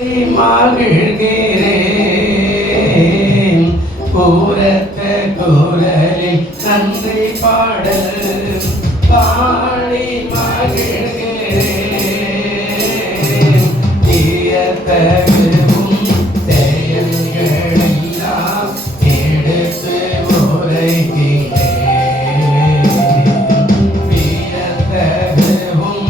மகிழ்கிறேன் கூரத்த குரலில் நன்றி பாடல் பாடி மகிழ்கிறேன் தீயத்தகும் செயல்களெல்லாம் எடுத்து உரைக்கிறேன் தீயத்தகும்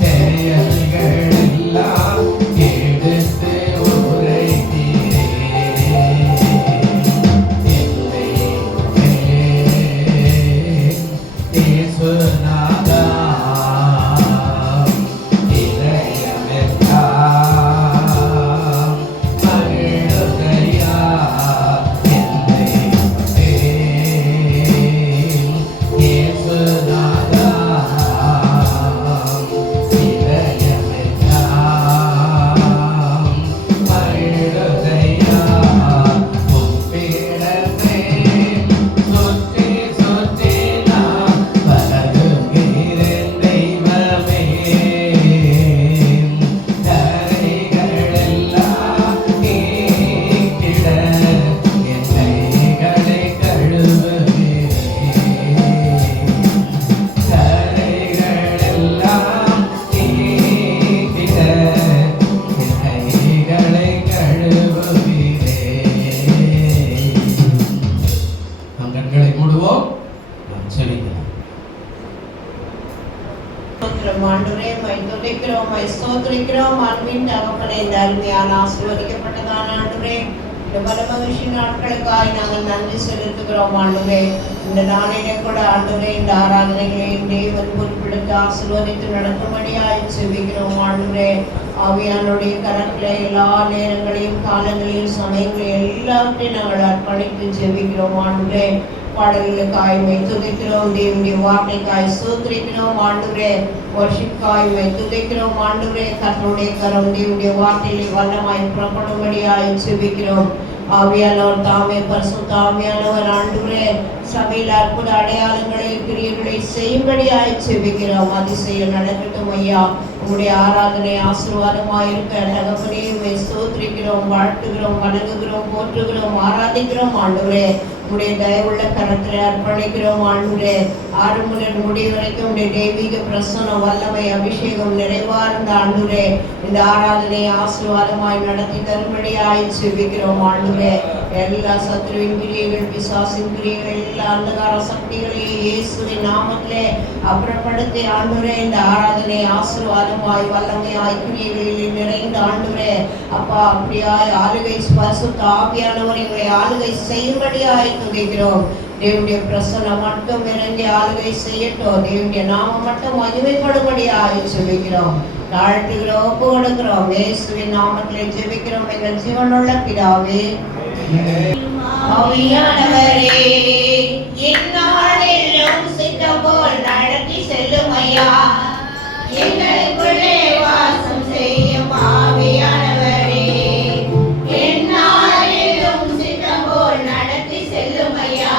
செயல்களெல்லாம் ஸ்தோத்திரிக்கிறோம் அன்பின் தகப்பனே, இந்த அருமையான ஆசீர்வதிக்கப்பட்டதான ஆண்டவரே, இந்த பரமகிழ்ச்சி நாட்களுக்காய் நாங்கள் நன்றி செலுத்துகிறோம் ஆண்டவரே. இந்த நாளிலே கூட ஆண்டவரே, இந்த ஆராதனைகளையும் தேவன் பொறுப்பெடுத்து ஆசீர்வதித்து நடக்கும்படியாய் செபிக்கிறோம் ஆண்டவரே. ஆவியானுடைய கரத்திலே எல்லா நேரங்களையும் காலங்களையும் சமயங்களையும் எல்லாவற்றையும் நாங்கள் அர்ப்பணித்து செபிக்கிறோம் ஆண்டவரே. பாடல்களுக்காய் துதிக்கிறோம், தேவனுடைய வார்த்தைக்காய் ஸ்தோத்திரிக்கிறோம் ஆண்டவரே. வர்ஷிப்காய் துதிக்கிறோம் ஆண்டவரே. கர்த்தருடைய கரம் தேவனுடைய வார்த்தையிலே வல்லமாய் புறப்படும்படியாய் செபிக்கிறோம். ஆவியானவர் தாமே பரிசுத்த ஆவியானவர் ஆண்டவரே சபையில் அற்புத அடையாளங்களை கிரியைகளை செய்யும்படியாய் செபிக்கிறோம். அதிசயம் நடக்கட்டும் ஐயா. உங்களுடைய ஆராதனை ஆசீர்வாதமாயிருக்க தகப்பனே ஸ்தோத்திரிக்கிறோம், வாழ்த்துகிறோம், வணங்குகிறோம், போற்றுகிறோம், ஆராதிக்கிறோம் ஆண்டவரே. உடைய தயவுள்ள கரத்தில் அர்ப்பணிக்கிறோம் ஆண்டவரே. ஆறு முதல் முடிவு வரைக்கும் உடைய தெய்வீக பிரசன்ன வல்லமை அபிஷேகம் நிறைவார்ந்த ஆண்டவரே, இந்த ஆராதனை ஆசீர்வாதமாய் நடத்தி தரும்படியாய் செபிக்கிறோம் ஆண்டவரே. எல்லா சத்துருவின் கிரியைகள், பிசாசின் கிரியைகள், எல்லா அந்தகார சக்திகளையும் இயேசுவின் நாமத்திலே அப்புறப்படுத்தி ஆண்டவரே, இந்த ஆராதனை ஆசீர்வாதமாய் வல்லமையாய் கிரியைகளில் நிறைந்த ஆண்டவரே அப்பா, அப்படியாய் ஆளுகை பரிசுத்த ஆவியானவர் எங்களை ஆளுகை செய்யும்படியாய் துதிக்கிறோம். தேவனுடைய பிரசன்னம் மட்டும் இறங்கி ஆளுகை செய்யட்டும். தேவனுடைய நாமம் மட்டும் மகிமைப்படும்படியாய் செபிக்கிறோம், தாழ்த்துகிறோம், ஒப்பு கொடுக்கிறோம். இயேசுவின் நாமத்திலே ஜெபிக்கிறோம் எங்கள் ஜீவனுள்ள பிதாவே. ஆவியானவரே, எந்நாளிலும் சித்தம் போல் நடத்தி செல்லும் ஐயா. எங்களுக்குள்ளே வாசம் செய்யும் ஆவியானவரே, எந்நாளிலும் சித்தம் போல் நடத்தி செல்லும் ஐயா.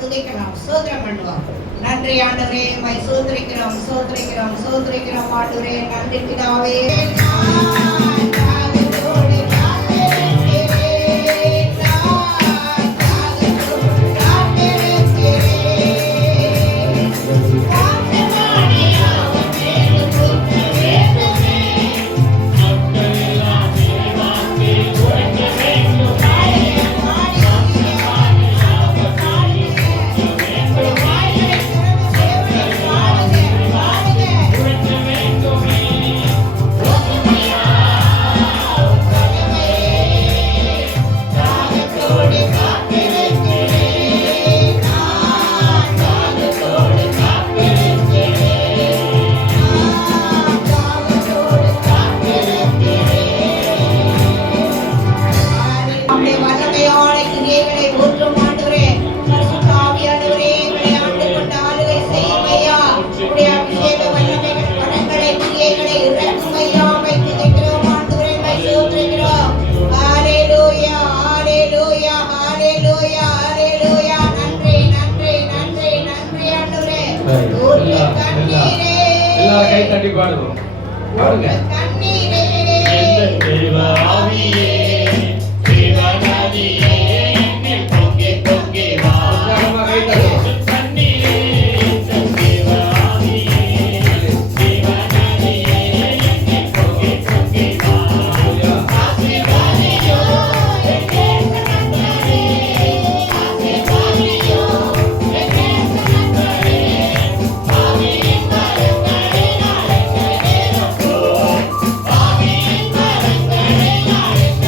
துதிக்கிறோம், ஸ்தோத்திரம் பண்ணுவோம். நன்றி ஆண்டவரே, உம்மை ஸ்தோத்திரிக்கிறோம், ஸ்தோத்திரிக்கிறோம், ஸ்தோத்திரிக்கிறோம் ஆண்டவரே. நன்றி பிதாவே. நான் தாகத்தோடு காத்திருக்கிறேன், நான் தாகத்தோடு காத்திருக்கிறேன். காத்தமானியாவும் மேலும் ஊற்ற வேண்டுமே. நம்முடைய வல்லமையான கிரியைகளை ஊற்றும் ஆண்டவரே, பரிசுத்த ஆவியானவரே, எங்களை ஆண்டு கொண்டு ஆளுகை செய்யும் ஐயா. உம்முடைய அபிஷேக வல்லமைகள், வரங்களை, கிரியைகளை இறக்கும் ஐயா. உம்மை துதிக்கிறோம் ஆண்டவரே, உம்மை ஸ்தோத்திரிக்கிறோம். ஹல்லேலூயா, ஹல்லேலூயா, ஹல்லேலூயா, ஹல்லேலூயா. நன்றி, நன்றி, நன்றி, நன்றி ஆண்டவரே. ஊற்று கண்ணீரே, எல்லாரும் கை தட்டி பாடுவோம். பாடுங்க. கண்ணீரே, தேவ ஆவியே, தேவநதியே, என்னில் பொங்கி பொங்கி வா. உற்சாகமா கை தட்டுவோம். கண்ணீரே, தேவ ஆவியே, தேவநதியே, என்னில் பொங்கி பொங்கி வா. ஆசீர்வாதியோ, என் நேசனந்தரே, ஆசீர்வாதியோ, என் நேசனந்தரே, ஆவியின் வரங்களினால் என்னை நிரப்பு, ஆவியின் வரங்களினால் என்னை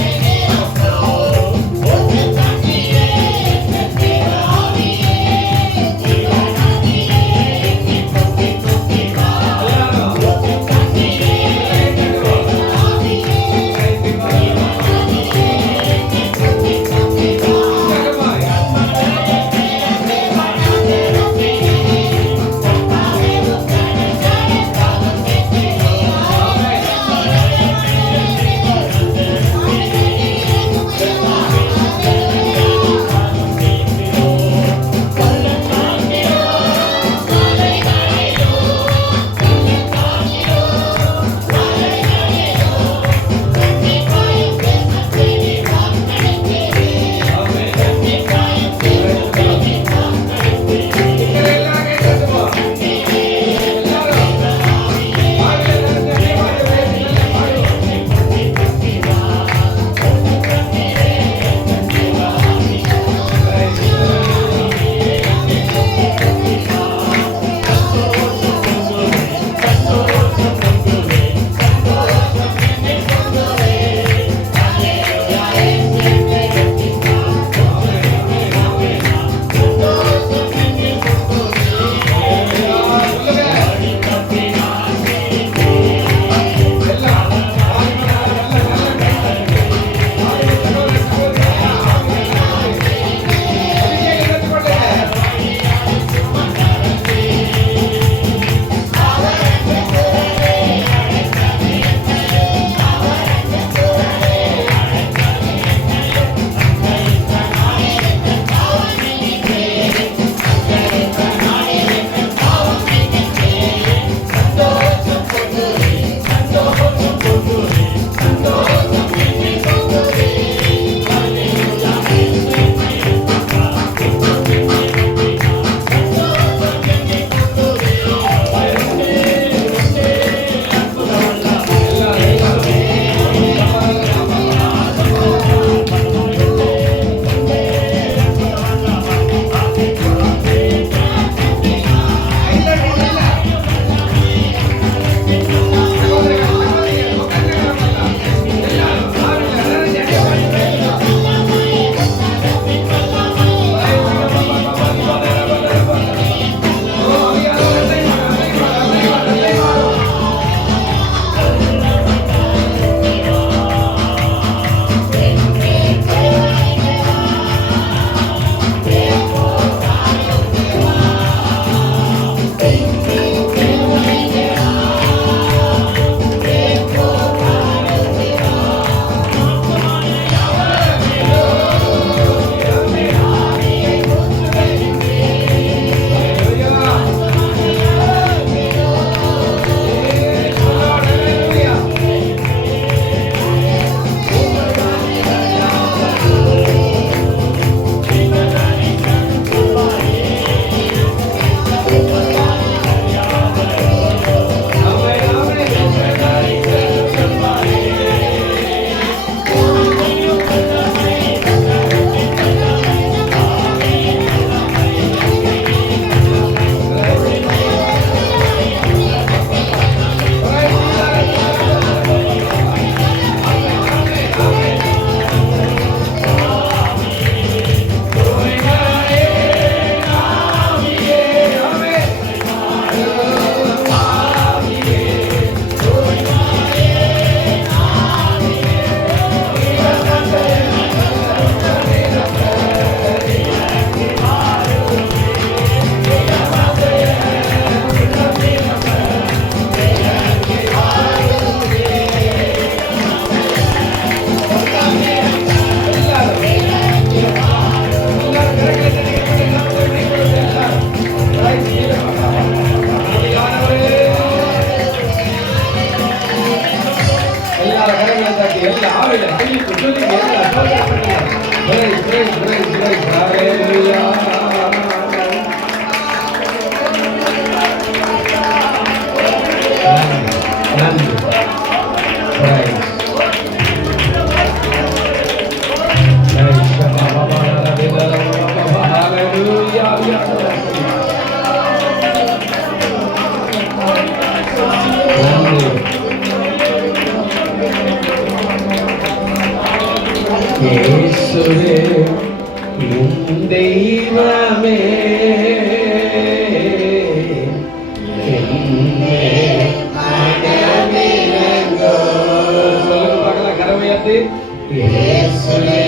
இயேசுவே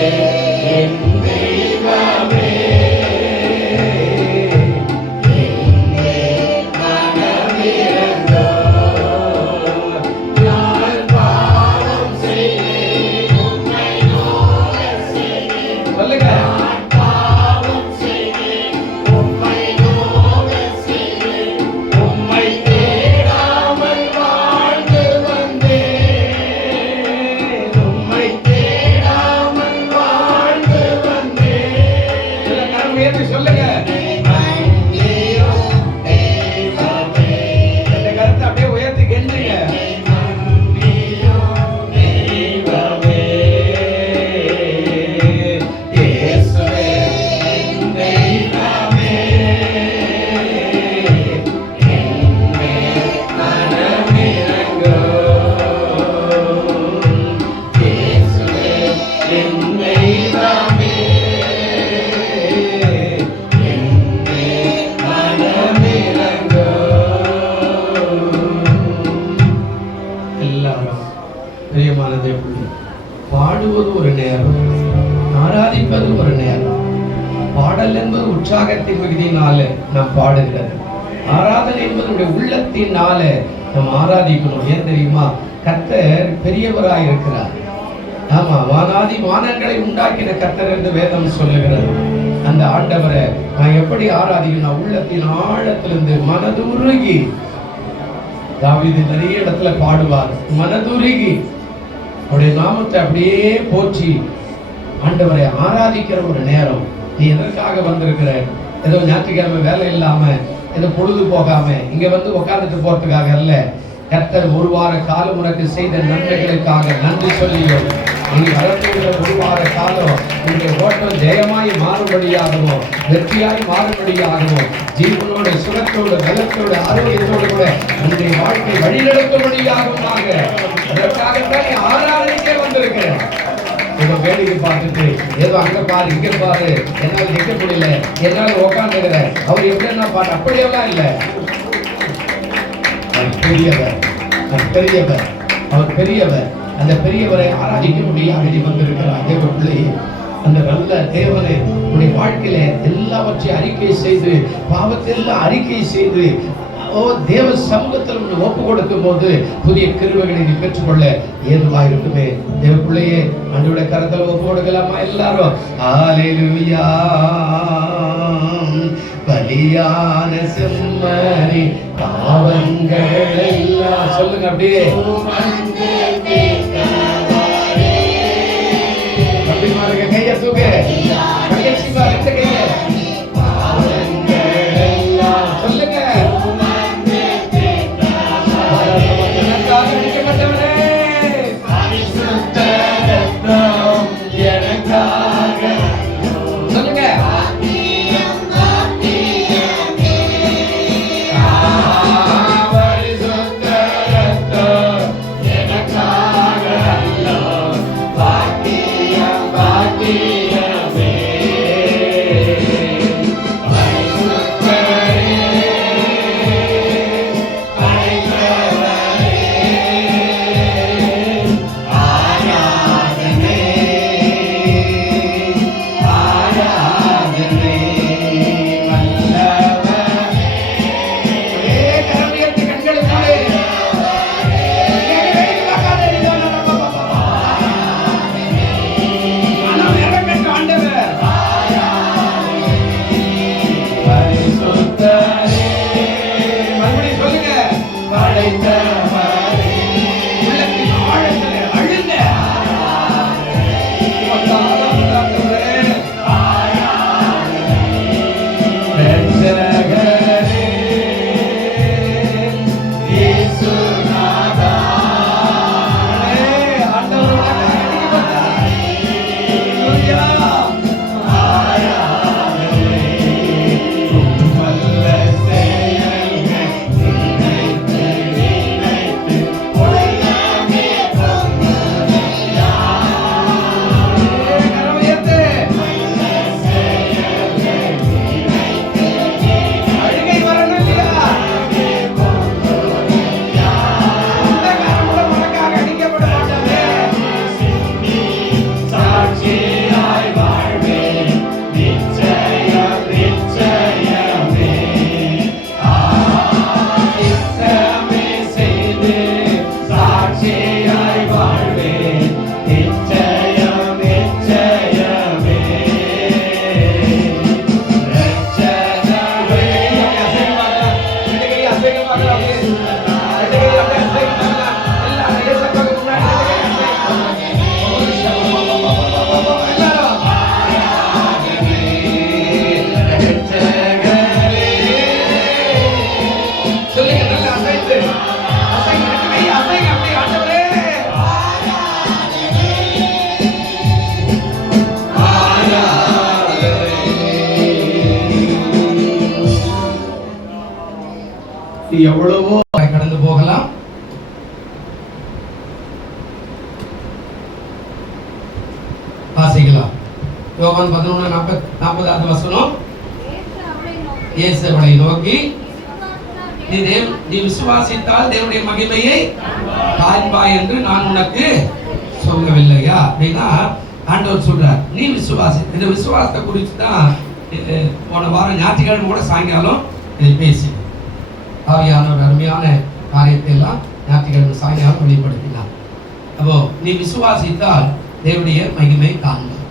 என் தெய்வமே, என்மேல் மனமிரங்கோ. நான் பாவம் செய்தேன், உம்மை நோகச் செய்தேன். சொல்லுங்க. நான் பாவம் செய்தேன், உம்மை நோகச் செய்தேன். உம்மை தேடாமல் வாழ்ந்து வந்தேன், உம்மை தேடாமல் வாழ்ந்து வந்தேன். சில கரம் உயர்த்தி சொல்லுங்க. மன்னியும் தெய்வமே, இந்த கரத்தை அப்படியே உயர்த்தி கெஞ்சுங்க. மன்னியும் தெய்வமே, இயேசுவே என் தெய்வமே, என்மேல் மனமிரங்கும். இயேசுவே என் தெய்வமே, என்மேல் மனமிரங்கும். எல்லாரும் பிரியமான தேவனே, பாடுவது ஒரு நேரம், ஆராதிப்பது ஒரு நேரம். பாடல் என்பது உற்சாகத்தின் மிகுதியினாலே நாம் பாடுகிறது. ஆராதனை என்பது நம்முடைய உள்ளத்தினாலே நாம் ஆராதிக்கணும். ஏன் தெரியுமா? கர்த்தர் பெரியவராய் இருக்கிறார். ஆமா, வானாதி வானங்களை உண்டாக்கின கர்த்தர் என்று வேதம் சொல்லுகிறது. அந்த ஆண்டவரை நான் எப்படி ஆராதிக்கணும்? உள்ளத்தின் ஆழத்திலிருந்து மனதுருகி. தாவீது நிறைய இடத்துல பாடுவார், மனதுருகி அவருடைய நாமத்தை அப்படியே போற்றி ஆண்டவரை ஆராதிக்கிற ஒரு நேரம். நீ எதற்காக வந்திருக்கிற? ஏதோ ஞாயிற்றுக்கிழமை வேலை இல்லாம, ஏதோ பொழுது போகாம இங்க வந்து உட்கார்ந்துட்டு போறதுக்காக அல்ல. கர்த்தர் ஒரு வார காலம் உனக்கு செய்த நன்மைகளுக்காக நன்றி சொல்லியோ, நீ வரக்கூடிய ஒரு வார காலம் உங்களுடைய ஓட்டம் ஜெயமாய் மாறும்படியாகவோ, வெற்றியாய் மாறும்படியாகவோ, ஜீவனோட சுகத்தோடு பலத்தோடு ஆரோக்கியத்தோடு கூட உன்னுடைய வாழ்க்கை வழிநடத்தும்படியாகுமாக அதற்காகத்தான் நீ ஆராதனைக்கே வந்திருக்கிறேன். ஏதோ வேடிக்கை பார்த்துட்டு ஏதோ அங்க பாரு இங்க பாரு, என்னால நிற்க முடியல, என்னால உட்காந்துக்கிற, அவர் எப்படின்னா பாரு, அப்படியெல்லாம் இல்லை. அவர் பெரியவர், அவர் பெரியவர், அவர் பெரியவர். அந்த பெரியவரை ஆராதிக்க முடியாது நீ வந்திருக்கிறார். தேவ பிள்ளையே, அந்த நல்ல தேவனை உன்னுடைய வாழ்க்கையில எல்லாவற்றையும் அறிக்கை செய்து, பாவத்தெல்லாம் அறிக்கை செய்து, தேவ சமூகத்தில் உன்னை ஒப்பு கொடுக்கும் போது புதிய கிருபைகளை நீ பெற்றுக்கொள்ள ஏதுவாக இருக்குமே. தேவ பிள்ளையே, ஆண்டவருடைய கரத்தில் ஒப்பு கொடுக்கலாமா? எல்லாரும் ஹல்லேலூயா. பலியான செம்மறி பாவங்கள் எல்லாம் சொல்லுங்க அப்படியே. அப்படி பாருங்க, கையை தூக்க, கடைசி பாருங்க கையை. பாவங்கள் எல்லாம் சொல்லுங்க. நீ எவ்வளவோ கடந்து போகலாம். வாசிக்கலாம். யோவான் 11:40 வசனம். இயேசு அவளை நோக்கி, நீ விசுவாசித்தால் தேவனுடைய மகிமையை காண்பாய் என்று நான் உனக்கு சொல்லவில்லையா அப்படின்னா ஆண்டவர் சொல்றார். நீ விசுவாசி. இந்த விசுவாசத்தை குறித்து தான் போன வாரம் ஞாயிற்றுக்கிழமை கூட சாயங்காலம் இதை பேசி ஆவியானவர் அருமையான காரியத்தை எல்லாம் ஞாயிற்றுக்கிழமை சாயங்காலம் வெளிப்படுத்தினார். அப்போ நீ விசுவாசித்தால் தேவனுடைய மகிமை காண்பார்,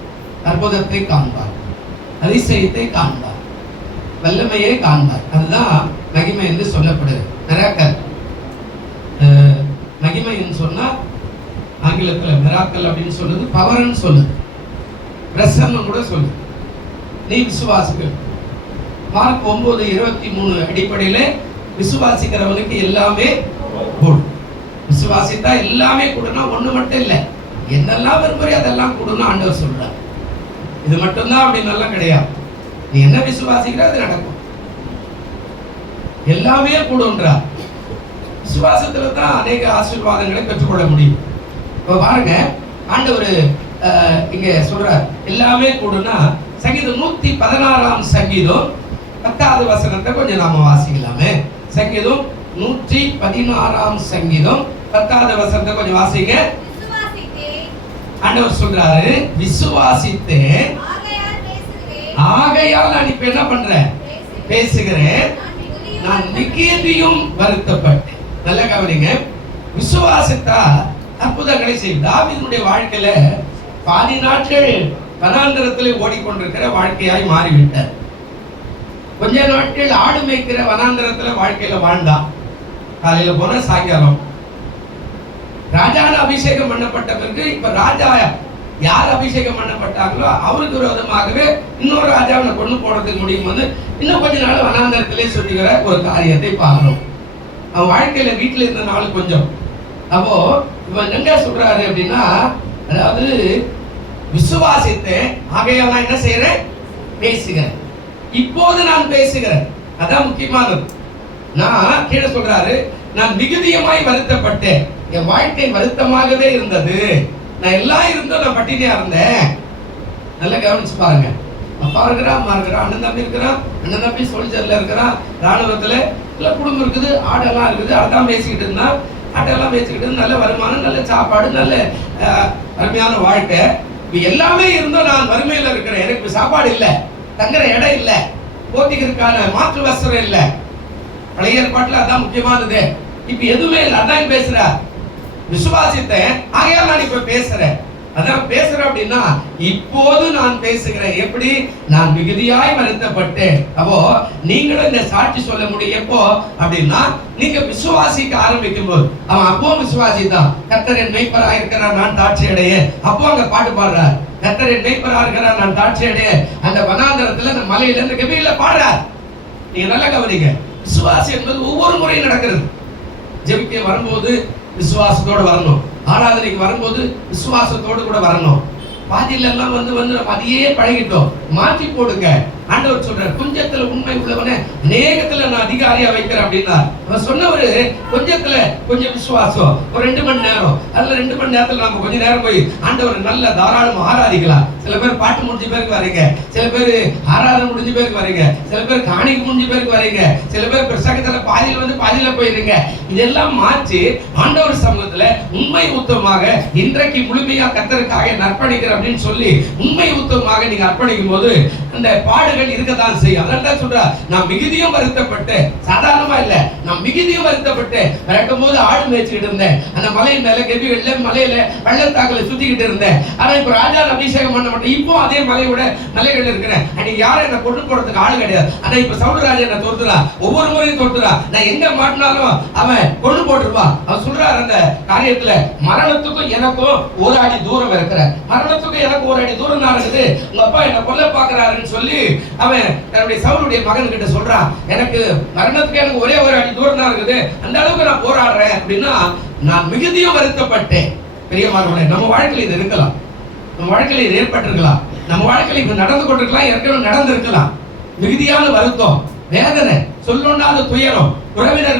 அற்புதத்தை காண்பார், அதிசயத்தை காண்பார், வல்லமையை காண்பார். அதுதான் மகிமை என்று சொல்லப்படுது. மிராக்கல். மகிமை என்று சொன்னா ஆங்கிலத்தில் மிராக்கல் அப்படின்னு சொல்லுது, பவர்ன்னு சொல்லுது, பிரசன்னம் கூட சொல்லுது. நீ விசுவாசிக்க. மார்க் 9:23 அடிப்படையில விசுவாசிக்கிறவனுக்கு எல்லாமே கூடும். விசுவாசித்தா எல்லாமே கூடுனா ஒண்ணு மட்டும் இல்லை, என்னெல்லாம் விரும்புறியோ அதெல்லாம் கூடுன்னு ஆண்டவர் சொல்றார். இது மட்டும்தான் அப்படி நல்லா கிடையாது. நீ என்ன விசுவாசிக்கிற அது நடக்கும், எல்லாமே கூடுன்றார். விசுவாசத்துல தான் அநேக ஆசீர்வாதங்களை பெற்றுக்கொள்ள முடியும். இப்போ பாருங்க, ஆண்டவர் இங்க சொல்றார் எல்லாமே கூடுனா சங்கீதம் 116 சங்கீதம் 10வது வசனத்தை கொஞ்சம் நாம வாசிக்கலாமே. சங்கீதம் 116 சங்கீதம் 10வது வசனத்தை கொஞ்சம் வாசிங்க. ஆண்டவர் சொல்றாரு, விசுவாசித்தேன் ஆகையால் நான் இப்ப என்ன பண்றேன், பேசுகிறேன், நான் மிகுதியும் வருத்தப்பட்டேன். நல்லா கவனிங்க. விசுவாசித்தா அற்புதங்களை செய்யும். தாவீதுடைய வாழ்க்கையில பாதி நாட்கள் வனாந்தரத்தில் ஓடிக்கொண்டிருக்கிற வாழ்க்கையாய் மாறிவிட்டார். கொஞ்ச நாட்கள் ஆடு மேய்க்கிற வனாந்தரத்துல வாழ்க்கையில வாழ்ந்தான். காலையில போன சாயங்காலம். ராஜான அபிஷேகம் பண்ணப்பட்ட பிறகு இப்ப ராஜா யார் அபிஷேகம் பண்ணப்பட்டாங்களோ அவருக்கு விரோதமாகவே இன்னொரு ராஜாவை கொண்டு போடுறதுக்கு முடியும் வந்து இன்னும் கொஞ்ச நாள் வனாந்தரத்திலே சுற்றுகிற ஒரு காரியத்தை பார்க்கிறோம். அவன் வாழ்க்கையில வீட்டுல இருந்த நாள் கொஞ்சம். அப்போ இவன் எங்க சொல்றாரு அப்படின்னா, அதாவது விசுவாசித்தேன் ஆகையால் நான் என்ன செய்யறேன், பேசுகிறேன், இப்போது நான் பேசுகிறேன். அதான் முக்கியமானது. நான் கீழே சொல்றாரு, நான் மிகுதியமாய் வருத்தப்பட்டேன், என் வாழ்க்கை வருத்தமாகவே இருந்தது, நான் எல்லாம் இருந்தோம், நான் பட்டினியா இருந்தேன். நல்லா கவனிச்சு பாருங்க. அப்பா இருக்கிறான், அம்மா இருக்கிறான், அண்ணன் தம்பி இருக்கிறான், அண்ணன் தம்பி சோல்ஜர்ல இருக்கிறான், ராணுவத்துல இல்ல குடும்பம் இருக்குது, ஆடெல்லாம் இருக்குது, அதான் பேசிக்கிட்டு இருந்தான், ஆட்டெல்லாம் பேசிக்கிட்டு நல்ல வருமானம், நல்ல சாப்பாடு, நல்ல அருமையான வாழ்க்கை. எல்லாமே இருந்தோம், நான் வறுமையில இருக்கிறேன், எனக்கு சாப்பாடு இல்லை, தங்குற இடம் இல்லை, போட்டிக்கிறதுக்கான மாற்று வஸ்திரம் இல்லை. பழைய ஏற்பாட்டுல அதான் முக்கியமானது. இப்ப எதுவுமே இல்லை, அதான் பேசுற. விசுவாசித்தேன் ஆகையால் நான் இப்ப பேசுறேன். அதான் பேசுறேன் அப்படின்னா இப்போது நான் பேசுகிறேன். எப்படி? நான் மிகுதியாய் வருத்தப்பட்டேன். அப்போ நீங்களும் இந்த சாட்சி சொல்ல முடியும். எப்போ அப்படின்னா நீங்க விசுவாசிக்க ஆரம்பிக்கும் போது. அவன் அப்போ விசுவாசித்தான். கர்த்தர் என் மேய்ப்பராக இருக்கிறார், நான் தாட்சி அடைய. அப்போ அங்க பாட்டு பாடுறார், கர்த்தர் என் மேய்ப்பராக இருக்கிறார், நான் தாட்சி அடைய. அந்த வனாந்தரத்துல அந்த மலையில இந்த கவியில பாடுறார். நீங்க நல்லா கவனிங்க. விசுவாசி என்பது ஒவ்வொரு முறையும் நடக்கிறது. ஜெபிக்க வரும்போது விசுவாசத்தோடு வரணும், ஆராதனைக்கு வரும்போது விசுவாசத்தோடு கூட வரணும். பாதியில எல்லாம் வந்து அதையே பழகிட்டோம், மாற்றி போடுங்க. ஆண்டவர் சொல்றார், கொஞ்சத்துல உண்மை உள்ளவனே அநேகத்துல நான் அதிகாரியா வைக்கிறேன் அப்படின்னா. அவர் சொன்னவரு கொஞ்சத்துல கொஞ்சம் விசுவாசம், ஒரு 2 மணி நேரம், அதுல 2 மணி நேரத்துல நம்ம கொஞ்ச நேரம் போய் ஆண்டவர் நல்ல தாராளமா ஆராதிக்கலாம். சில பேர் பாட்டு முடிஞ்ச பேருக்கு வரீங்க, சில பேர் ஆராதனை முடிஞ்ச பேருக்கு வரீங்க, சில பேர் காணிக்கு முடிஞ்ச பேருக்கு வரீங்க, சில பேர் பிரசங்கத்துல பாதியில வந்து பாதியில போயிருங்க. இதெல்லாம் மாற்றி ஆண்டவர் சமூகத்துல உண்மை உத்தமாக இன்றைக்கு முழுமையா கர்த்தருக்காக அர்ப்பணிக்கிறேன் அப்படின்னு சொல்லி உண்மை உத்தமாக நீங்க அர்ப்பணிக்கும் போது அந்த பாடுகள் இருக்கதான் செய்யும். அதனால சொல்றா, நான் மிகுதியும் வருத்தப்பட்டேன். சாதாரணமா இல்ல, நான் மிகுதியும் வருத்தப்பட்டேன். பிறக்கும் போது ஆடு மேய்ச்சிக்கிட்டு இருந்தேன், அந்த மலையின் மேல கெபிகள்ல மலையில பள்ளத்தாக்குல சுத்திக்கிட்டு இருந்தேன். ஆனா இப்ப ராஜா அபிஷேகம் பண்ண மாட்டேன், இப்போ அதே மலையோட மலைகள் இருக்கிறேன். அன்னைக்கு யாரும் என்ன கொண்டு போறதுக்கு ஆளு கிடையாது. ஆனா இப்ப சவுண்டராஜா என்ன தோர்த்துறா, ஒவ்வொரு முறையும் தோர்த்துறா. நான் எங்க மாட்டினாலும் அவன் கொண்டு போட்டுருவான். அவன் சொல்றாரு அந்த காரியத்துல, மரணத்துக்கும் எனக்கும் ஒரு அடி தூரம் இருக்கிற, மரணத்துக்கும் எனக்கு ஒரு அடி தூரம் தான் இருக்குது, உங்க அப்பா என்ன கொல்ல பாக்குறாருன்னு சொல்லி அவன் தன்னுடைய சவுலுடைய மகன் கிட்ட சொல்றான், எனக்கு மரணத்துக்கு எனக்கு ஒரே ஒரு அடி தூரம் தான் இருக்குது, அந்த அளவுக்கு நான் போராடுறேன் அப்படின்னா நான் மிகுதியும் வருத்தப்பட்டேன். பெரியமானவர்களே, நம்ம வாழ்க்கையில் இது இருக்கலாம், நம்ம வாழ்க்கையில் இது ஏற்பட்டிருக்கலாம், நம்ம வாழ்க்கையில் இப்ப நடந்து கொண்டிருக்கலாம், ஏற்கனவே நடந்திருக்கலாம். மிகுதியான வருத்தம், வேதனை, சொல்லொண்ணாத துயரம், உறவினர்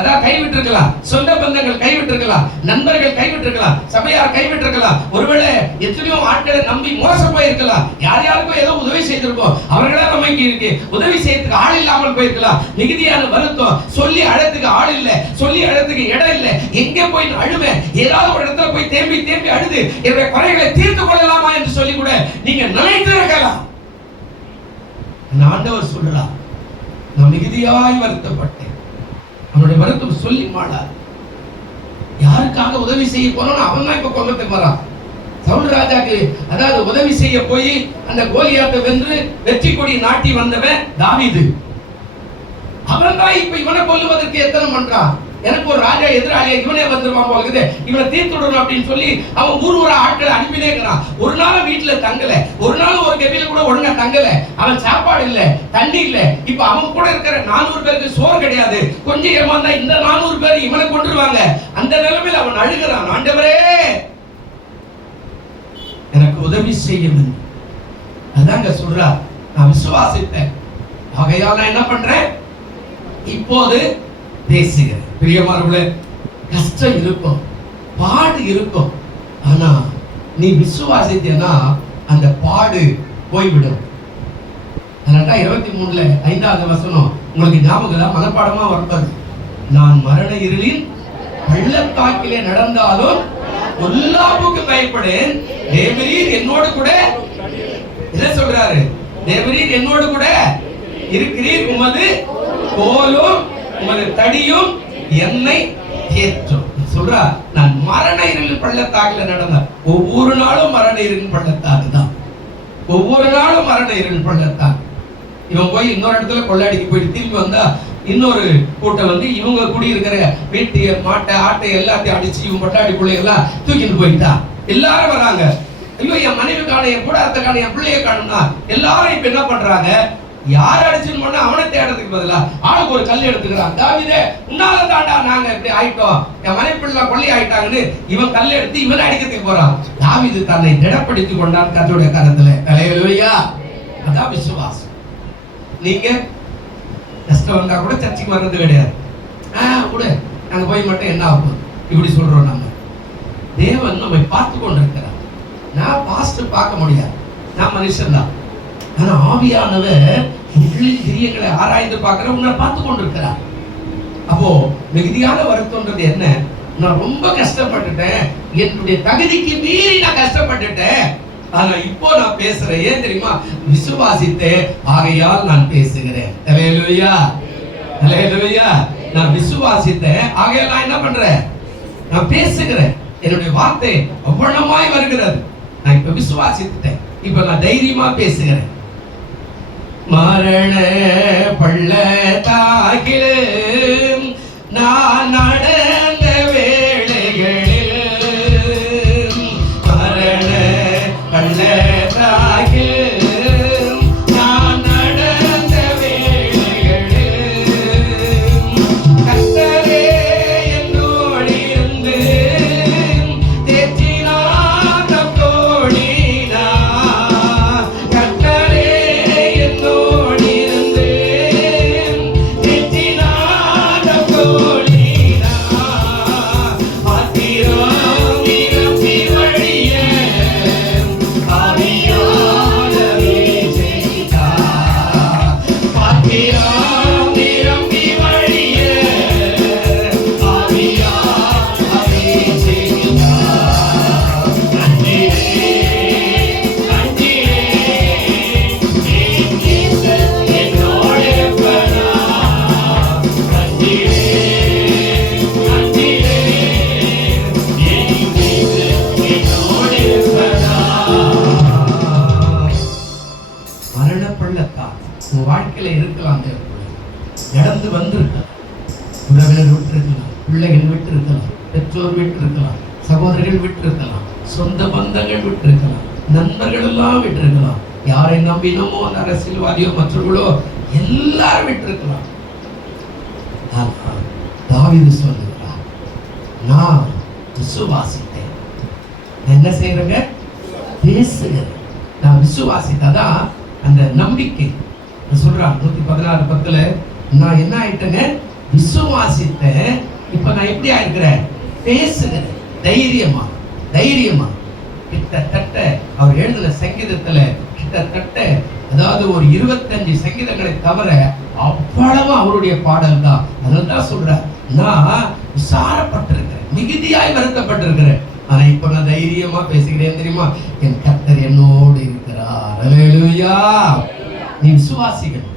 அதான் கைவிட்டிருக்கலாம், சொந்த பந்தங்கள் கைவிட்டிருக்கலாம், நண்பர்கள் கைவிட்டிருக்கலாம், சபையார் கைவிட்டிருக்கலாம், ஒருவேளை எத்தனையோ ஆட்களை நம்பி மோசம் போயிருக்கலாம், யார் யாருக்கும் ஏதோ உதவி செய்திருக்கோம், அவர்களா நமக்கு இருக்கு உதவி செய்யறதுக்கு ஆள் இல்லாமல் போயிருக்கலாம், மிகுதியான வருத்தம், சொல்லி அழறதுக்கு ஆள் இல்லை, சொல்லி அழறதுக்கு இடம் இல்லை, எங்கே போய் அழுவேன், ஏதாவது ஒரு இடத்துல போய் தேம்பி தேம்பி அழுது என்னுடைய குறைகளை தீர்த்து கொள்ளலாமா என்று சொல்லி கூட நீங்க நினைத்து இருக்கலாம். ஆண்டவர் சொல்றார், நான் மிகுதியாய் வருத்தப்பட்டேன். அவனுடைய வருத்தம் சொல்லி மாளார். யாருக்காக உதவி செய்ய போனோம், அவன் தான் இப்ப கொல்லத்துக்கு வரான். சவுல் ராஜாக்கு அதாவது உதவி செய்ய போய் அந்த கோலியாத்தை வென்று வெற்றி கொடி நாட்டி வந்தவன் தாவீது. அவன் தான் இப்ப இவனை கொல்லுவதற்கு எத்தனை பண்றான். எனக்கு ஒரு ராஜா எதிராளியா இவனே வந்துருவான் போல இருக்குது, இவனை தீர்த்துடணும் அப்படின்னு சொல்லி அவன் ஊர் ஆட்களை அனுப்பினே இருக்கிறான். ஒரு நாள் வீட்டுல தங்கல, ஒரு நாள் ஒரு கவியில கூட ஒழுங்கா தங்கல, அவன் சாப்பாடு இல்ல, தண்ணி இல்ல. இப்ப அவன் கூட இருக்கிற 400 பேருக்கு சோறு கிடையாது. கொஞ்சம் ஏமாந்தா இந்த 400 பேர் இவனை கொண்டுருவாங்க. அந்த நிலைமையில அவன் அழுகிறான், ஆண்டவரே எனக்கு உதவி செய்யும். அதாங்க சொல்றா, நான் விசுவாசித்தேன், ஆகையால் நான் என்ன பண்றேன், இப்போது பேசுகிறேன். பிரியமானவர்களே, கஷ்டம் இருக்கும், பாடு இருக்கும், ஆனா நீ விசுவாசித்தேன்னா அந்த பாடு போய்விடும். அதனால 23ல 5வது வசனம் உங்களுக்கு ஞாபகம் மனப்பாடமா வருவது, நான் மரண இருளின் பள்ளத்தாக்கிலே நடந்தாலும் பொல்லாப்புக்கு பயப்படேன், தேவரீர் என்னோடு கூட. என்ன சொல்றாரு, தேவரீர் என்னோடு கூட இருக்கிறீர், உமது கோலும் உமது தடியும் என்னை தேற்றும். சொல்றா, நான் மரண இருளின் பள்ளத்தாக்குல நடந்தேன். ஒவ்வொரு நாளும் மரண இருளின் பள்ளத்தாக்கு தான், ஒவ்வொரு நாளும் மரண இருளின் பள்ளத்தாக்கு. இவன் போய் இன்னொரு இடத்துல கொள்ளையடிக்கு போயிட்டு திரும்பி வந்தா இன்னொரு கூட்டம் வந்து இவங்க குடியிருக்கிற வீட்டு மாட்டை ஆட்டை எல்லாத்தையும் அடிச்சு இவங்க பொட்டாடி பிள்ளைகள்லாம் தூக்கிட்டு போயிட்டா. எல்லாரும் வராங்க, ஐயோ என் மனைவி காணும், என் கூடாரத்தை காணும், என் பிள்ளைய காணும்னா எல்லாரும் இப்ப என்ன பண்றாங்க, யார் அடிச்சுன்னு பண்ணா அவனை தேடுறதுக்கு பதிலா ஆளுக்கு ஒரு கல் எடுத்துக்கிறான். தாவீதே உன்னால தாண்டா நாங்க இப்படி ஆயிட்டோம், என் மனைவி பிள்ளை கொள்ளை ஆயிட்டாங்கன்னு இவன் கல் எடுத்து இவனை அடிக்கிறதுக்கு போறான். தாவீது தன்னை திடப்படுத்திக் கொண்டான் கர்த்தருடைய கரத்துல. ஹல்லேலூயா. அதான் விசுவாசம். நீங்க கஷ்டம் வந்தா கூட சர்ச்சைக்கு வர்றது கிடையாது. கூட நாங்க போய் மட்டும் என்ன ஆகும் இப்படி சொல்றோம். நம்ம தேவன் நம்மை பார்த்து கொண்டிருக்கிறார். நான் பாஸ்ட் பார்க்க முடியாது, நான் மனுஷன் தான். ஆனா ஆவியானவர் உள்ளின் கிரியைகளை ஆராய்ந்து பார்க்கிற உன்னை பார்த்து கொண்டிருக்கிறார். அப்போ மிகுதியான வருத்தம்ன்றது என்ன, நான் ரொம்ப கஷ்டப்பட்டுட்டேன், என்னுடைய தகுதிக்கு மீறி நான் கஷ்டப்பட்டுட்டேன், ஆனா இப்போ நான் பேசுறேன். ஏன் தெரியுமா, விசுவாசித்தேன், ஆகையால் நான் பேசுகிறேன். ஹல்லேலூயா, ஹல்லேலூயா. நான் விசுவாசித்தேன், ஆகையால் நான் என்ன பண்றேன், நான் பேசுகிறேன். என்னுடைய வார்த்தை அவ்வளமாய் வருகிறது. நான் இப்ப விசுவாசித்தேன், இப்ப நான் தைரியமா பேசுகிறேன். மரண பள்ளத்தாக்கில் நான் நடந்த வேளைகளில், மரண பள்ளத்தாக்கில் நான் நடந்த வேளைகளில், கர்த்தரே என்னோடு இருந்து தேற்றினார் தோழினார், கர்த்தரே என்னோடு இருந்து தேற்றினார் தோழினார், பாத்திரம் நிரம்பி வழிய ஆவியானவரே செய்தார், பாத்திரம் நிரம்பி வழிய ஆவியானவரே செய்தார். நன்றியே நன்றியே என் இயேசு என்னோடு இருப்பதால், நன்றியே நன்றியே என் இயேசு என்னோடு இருப்பதால். மரண பள்ளத்தாக்கு உங்க வாழ்க்கையில இருக்கலாம், நடந்து வந்திருக்கலாம், உறவினர் விட்டு இருக்கலாம், பிள்ளைகள் விட்டு இருக்கலாம், பெற்றோர் விட்டு இருக்கலாம், சகோதரர்கள் விட்டு இருக்கலாம், சொந்த பந்தங்கள் விட்டு இருக்கலாம், நண்பர்கள் எல்லாம் விட்டு இருக்கலாம், யாரை நம்பினமோ அந்த அரசியல்வாதியோ மற்றவர்களோ எல்லாரும் விட்டு இருக்கலாம். ஆனா தாவீது சொல்லுகிறார், நான் விசுவாசித்தேன். என்ன செய்யறேங்க, பேசுகிறேன். நான் விசுவாசித்தாதான் அந்த நம்பிக்கை சொல்றான். 116:10 நான் என்ன ஆயிட்டேங்க, விசுவாசித்தேன். இப்ப நான் எப்படி ஆயிருக்கிறேன்? பேசுகிறேன் தைரியமா தைரியமா. கிட்டத்தட்ட அவர் எழுதின சங்கீதத்துல கிட்டத்தட்ட அதாவது ஒரு 25 சங்கீதங்களை தவிர அவ்வளவு அவருடைய பாடல் தான். அதான் சொல்ற, நான் விசாரப்பட்டிருக்கிறேன், மிகுதியாய் வருத்தப்பட்டிருக்கிறேன், ஆனா இப்ப நான் தைரியமா பேசுகிறேன். தெரியுமா? என் கர்த்தர் என்னோடு இருக்கிறார். அல்லேலூயா. நீ விசுவாசிக்கணும்.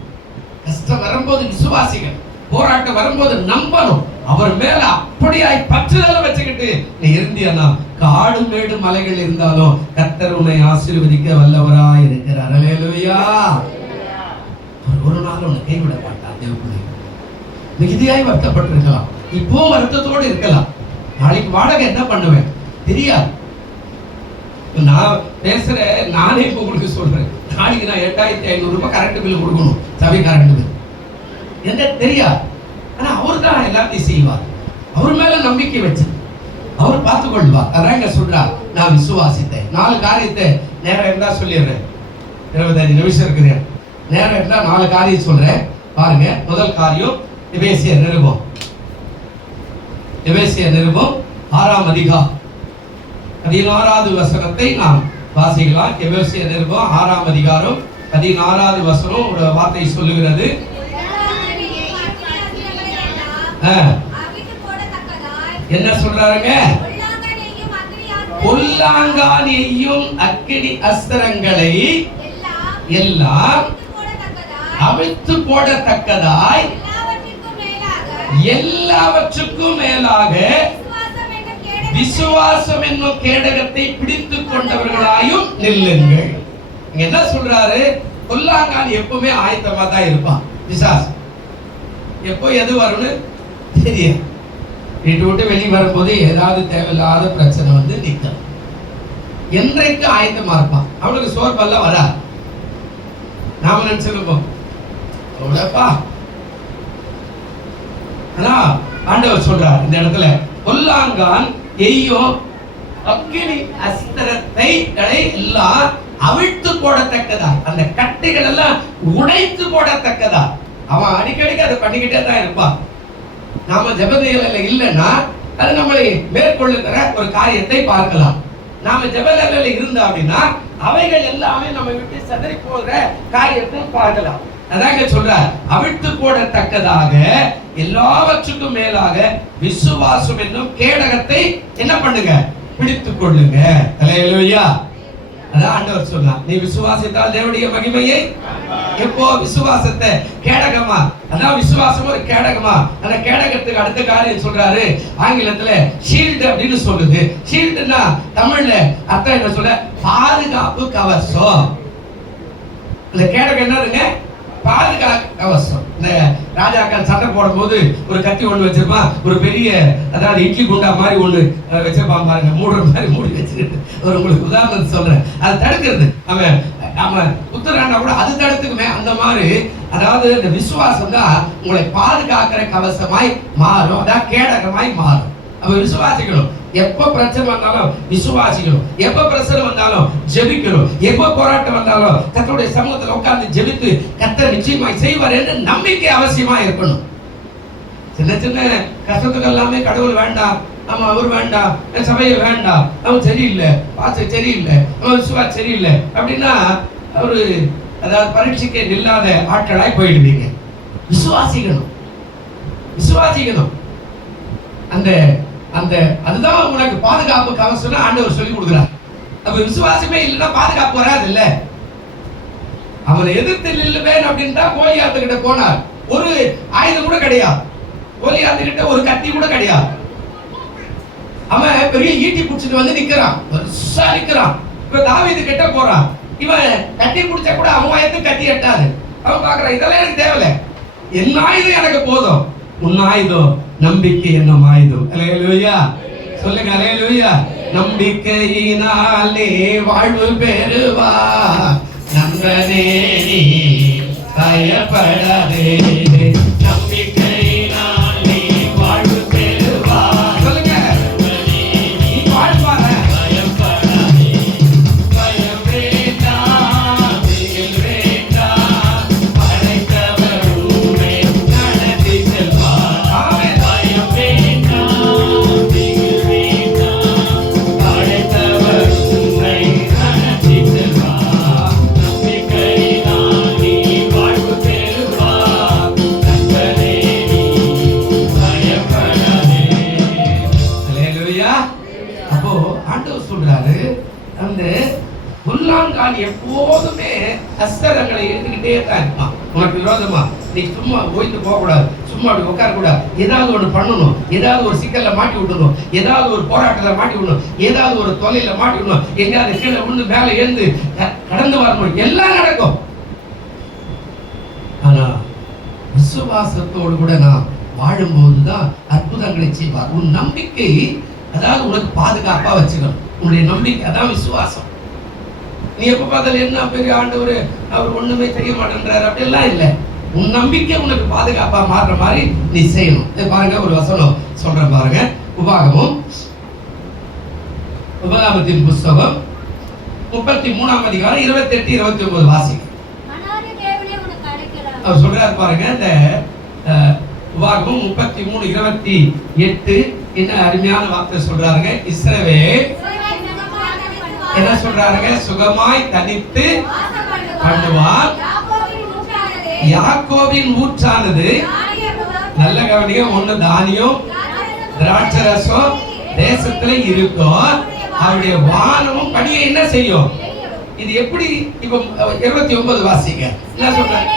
கஷ்டம் வரும்போது விசுவாசிக்கணும். போராட்டம் வரும்போது நம்பணும். அவர் மேல அப்படியாய் பற்றுதலை வச்சுக்கிட்டு நீ இருந்தியன்னா காடு மேடு மலைகள் இருந்தாலும் கர்த்தர் உன்னை ஆசீர்வதிக்க வல்லவராய் இருக்கிறார். அல்லேலூயா. ஒரு நாள் உன்னை கைவிட மாட்டார். தேவனே, மிகுதியாய் வருத்தப்பட்டிருக்கலாம், இப்போ வருத்தத்தோடு இருக்கலாம். நாளைக்கு வாடகை என்ன பண்ணுவேன் தெரியாது. நான் பேசுற நானே இப்ப உங்களுக்கு சொல்றேன், நாளைக்கு நான் 8500 ரூபாய் கரண்ட் பில் கொடுக்கணும், சபை கரண்ட் பில். என்ன தெரியாது. ஆனா அவர் தான் எல்லாத்தையும் செய்வார். அவர் மேல நம்பிக்கை வச்சு அவர் பார்த்துக் கொள்வார். அதாங்க சொல்றார், நான் விசுவாசித்தேன். 4 காரியத்தை நேரம் இருந்தா சொல்லிடுறேன். 25 நிமிஷம் இருக்குது. நேரம் இருந்தா 4 காரியம் சொல்றேன். பாருங்க. முதல் காரியம் எபேசியர் நிருபம். எபேசியர் நிருபம் 6ஆம் அதிகாரம் 16வது வசனத்தை நாம் வாசிக்கலாம். எபேசியர் நிருபம் 6ஆம் அதிகாரம் 16வது வசனம் ஒரு வார்த்தை சொல்லுகிறது. என்ன சொல்றாருங்க? பொல்லாங்கானையும் அக்கினி அஸ்திரங்களை எல்லாம் அவிழ்த்து போடத்தக்கதாய் எல்லாவற்றுக்கும் மேலாக விசுவாசம் என்னும் கேடகத்தை பிடித்துக் கொண்டவர்களாயும் நில்லுங்கள். இங்க என்ன சொல்றாரு? பொல்லாங்கான் எப்பவுமே ஆயத்தமா தான் இருப்பான். விசுவாசம் எப்போ எது வரும்னு தெரியும். வீட்டு விட்டு வெளியே வரும்போது ஏதாவது தேவையில்லாத பிரச்சனை வந்து நிற்கும். என்றைக்கு ஆயத்தமா இருப்பான். அவனுக்கு சோர்வெல்லாம் வராது. நாம நினைச்சிருப்போம் அவ்வளவுப்பா. ஆனா ஆண்டவர் சொல்றார் இந்த இடத்துல, பொல்லாங்கான் எய்யும் அக்கினி அஸ்திரத்தை எல்லாம் அவிழ்த்து போடத்தக்கதா, அந்த கட்டைகள் எல்லாம் உடைத்து போடத்தக்கதா. அவன் அடிக்கடிக்கு அதை பண்ணிக்கிட்டே தான் இருப்பான். நாம ஜெபநிலையில இல்லைன்னா அது நம்மளை மேற்கொள்ளுகிற ஒரு காரியத்தை பார்க்கலாம். நாம ஜெபநிலையில இருந்தா அப்படின்னா அவைகள் எல்லாமே நம்ம விட்டு சிதறி போகிற காரியத்தை பார்க்கலாம். அதாங்க சொல்றார், அவிழ்த்து போடத்தக்கதாக எல்லாவற்றுக்கும் மேலாக விசுவாசம் என்னும் கேடகத்தை என்ன பண்ணுங்க? பிடித்துக் கொள்ளுங்க. அல்லேலூயா. அதான் ஆண்டவர் சொன்னார், நீ விசுவாசித்தால் தேவனுடைய மகிமையை. எப்போ விசுவாசத்தை கேடகமா, அதான் விசுவாசம் ஒரு கேடகமா. அந்த கேடகத்துக்கு அடுத்த காரியம் சொல்றாரு, ஆங்கிலத்துல ஷீல்டு அப்படின்னு சொல்லுது. ஷீல்டுனா தமிழ்ல அர்த்தம் என்ன சொல்ல? பாதுகாப்பு கவசம். இந்த கேடகம் என்னதுங்க? பாதுகாப்பு கவசம். இந்த ராஜாக்கள் சண்டை போடும் போது ஒரு கத்தி ஒண்ணு வச்சிருப்பான், ஒரு பெரிய அதாவது இட்லி குண்டா மாதிரி ஒண்ணு வச்சிருப்பான் பாருங்க, மூடுற மாதிரி மூடி வச்சுக்கிட்டு. ஒரு உங்களுக்கு உதாரணத்தை சொல்றேன், அது தடுக்கிறது. அவன் உத்தராண்டா கூட அது தடுத்துக்குமே. அந்த மாதிரி அதாவது இந்த விசுவாசம் தான் உங்களை பாதுகாக்கிற கவசமாய் மாறும், அதான் கேடகமாய் மாறும். அப்ப விசுவாசிக்கணும். எப்ப பிரச்சனை வந்தாலும் விசுவாசிக்கணும். எப்ப பிரச்சனை வந்தாலும் ஜெபிக்கணும். எப்ப போராட்டம் வந்தாலும் கர்த்தருடைய சமூகத்தில் உட்கார்ந்து ஜெபித்து கர்த்தர் நிச்சயமாய் செய்வார் என்று நம்பிக்கை அவசியமா இருக்கணும். சின்ன சின்ன கஷ்டத்துக்கு எல்லாமே கடவுள் வேண்டாம், நம்ம அவர் வேண்டாம், சபையை வேண்டாம், அவன் சரியில்லை, பாச சரியில்லை, அவன் விசுவாசம் சரியில்லை அப்படின்னா அவரு அதாவது பரீட்சைக்கு நில்லாத ஆட்களாய் போயிடுவீங்க. விசுவாசிக்கணும். விசுவாசிக்கணும். அந்த அந்த அதுதான் உனக்கு பாதுகாப்பு கவசம்னு ஆண்டவர் சொல்லி கொடுக்குறார். அப்ப விசுவாசமே இல்லைன்னா பாதுகாப்பு வராது இல்ல. அவனை எதிர்த்து நில்லுவேன் அப்படின்ட்டா கோலியாத்துக்கிட்ட போனார். ஒரு ஆயுதம் கூட கிடையாது. கோலியாத்துக்கிட்ட ஒரு கத்தி கூட கிடையாது. அவன் பெரிய ஈட்டி பிடிச்சிட்டு வந்து நிக்கிறான், வருஷா நிக்கிறான். இப்ப தாவீது கிட்ட போறான். இவன் கட்டி பிடிச்சா கூட அவன் வயத்துக்கு கத்தி எட்டாது. அவன் பாக்குறான், இதெல்லாம் எனக்கு தேவையில்லை, என் ஆயுதம் எனக்கு போதும். உன் ஆயுதம் நம்பிக்கை என்னும் ஆயுதம். அல்லேலூயா. சொல்லுங்க அல்லேலூயா. நம்பிக்கையினாலே வாழ்வு பெறுவா, நம்பனே நீ பயப்படாதே. நம்பிக்கையினாலே வாழ்வு பெறுவா. சொல்லுங்க, நீ வாழ்வார பயப்படாதே. பயம் வேண்டாம், திகில் வேண்டாம், படைத்தவர் உன்னை நடத்தி செல்வார். சாத்தான் எப்போதுமே அஸ்திரங்களை எடுத்துக்கிட்டே தான் இருப்பான். உனக்கு விரோதமா நீ சும்மா ஓய்ந்து போக கூடாது, சும்மா அப்படி உட்கார கூடாது, ஏதாவது ஒண்ணு பண்ணணும், ஏதாவது ஒரு சிக்கல்ல மாட்டி விடணும், ஏதாவது ஒரு போராட்டத்துல மாட்டி விடணும், ஏதாவது ஒரு தொலைல மாட்டி விடணும், எங்கேயாவது கீழே விழுந்து மேல எழுந்து கடந்து வரணும், எல்லாம் நடக்கும். ஆனா விசுவாசத்தோடு கூட நான் வாழும்போதுதான் அற்புதங்களை செய்வார். உன் நம்பிக்கை அதாவது உனக்கு பாதுகாப்பா வச்சுக்கணும். உன்னுடைய நம்பிக்கை அதான் விசுவாசம். நீ எப்ப பார்த்தாலும் என்ன பெரிய ஆண்டவர் அவர் ஒண்ணுமே செய்ய மாட்டேன்றாரு அப்படியெல்லாம் இல்லை. உன் நம்பிக்கை உனக்கு பாதுகாப்பா மாறுற மாதிரி நீ செய்யணும். பாருங்க, ஒரு வசனம் சொல்றேன் பாருங்க. உபாகமத்தின் புஸ்தகம் 33ஆம் அதிகாரம் 28, 29 வாசிங்க. அவர் சொல்றாரு பாருங்க, இந்த உபாகமம் 33, 28 என்ன அருமையான வார்த்தை சொல்றாருங்க. இஸ்ரவேல் என்ன சொல்றாருங்க? சுகமாய் தனித்து பண்ணுவார். யாக்கோபின் ஊற்றானது, நல்ல கவனிங்க, ஒண்ணு தானியம் திராட்சை ரசம் தேசத்துல இருக்கும். அவருடைய வானமும் பணியை என்ன செய்யும்? இது எப்படி? இப்ப 29 வாசிங்க. என்ன சொல்றாரு?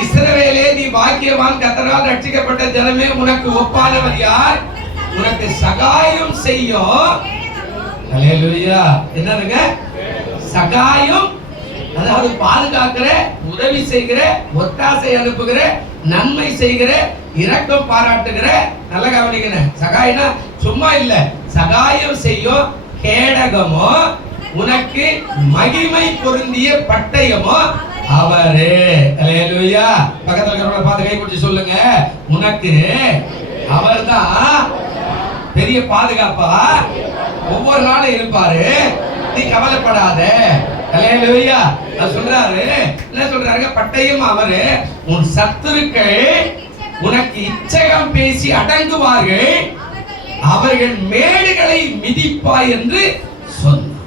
இஸ்ரவேலே நீ பாக்கியவான், கர்த்தரால் ரட்சிக்கப்பட்ட ஜனமே, உனக்கு ஒப்பானவர் யார்? உனக்கு சகாயம் செய்யும். ஹல்லேலூயா. என்னங்க சகாயம்? அதாவது பாதுகாக்கிற, உதவி செய்கிற, ஒத்தாசை அனுப்புகிற, நன்மை செய்கிற, இரக்கம் பாராட்டுகிற. நல்ல கவனிங்க, சகாயம்னா சும்மா இல்ல, சகாயம் செய்யும். கேடகமோ உனக்கு மகிமை பொருந்திய பட்டயமோ அவரே. ஹல்லேலூயா. பக்கத்துல இருக்கிறவங்கள பார்த்து கை பிடிச்சு சொல்லுங்க, உனக்கு அவர்தான் பெரிய பாதுகாப்பா ஒவ்வொரு நாளும் இருப்பாரு. நீ கவலைப்படாத. ஹல்லேலூயா. அது சொல்றாரு. என்ன சொல்றாருங்க? பட்டயம் அவரு. உன் சத்துருக்கள் உனக்கு இச்சகம் பேசி அடங்குவார்கள், அவர்கள் மேடுகளை மிதிப்பாய் என்று சொன்னார்.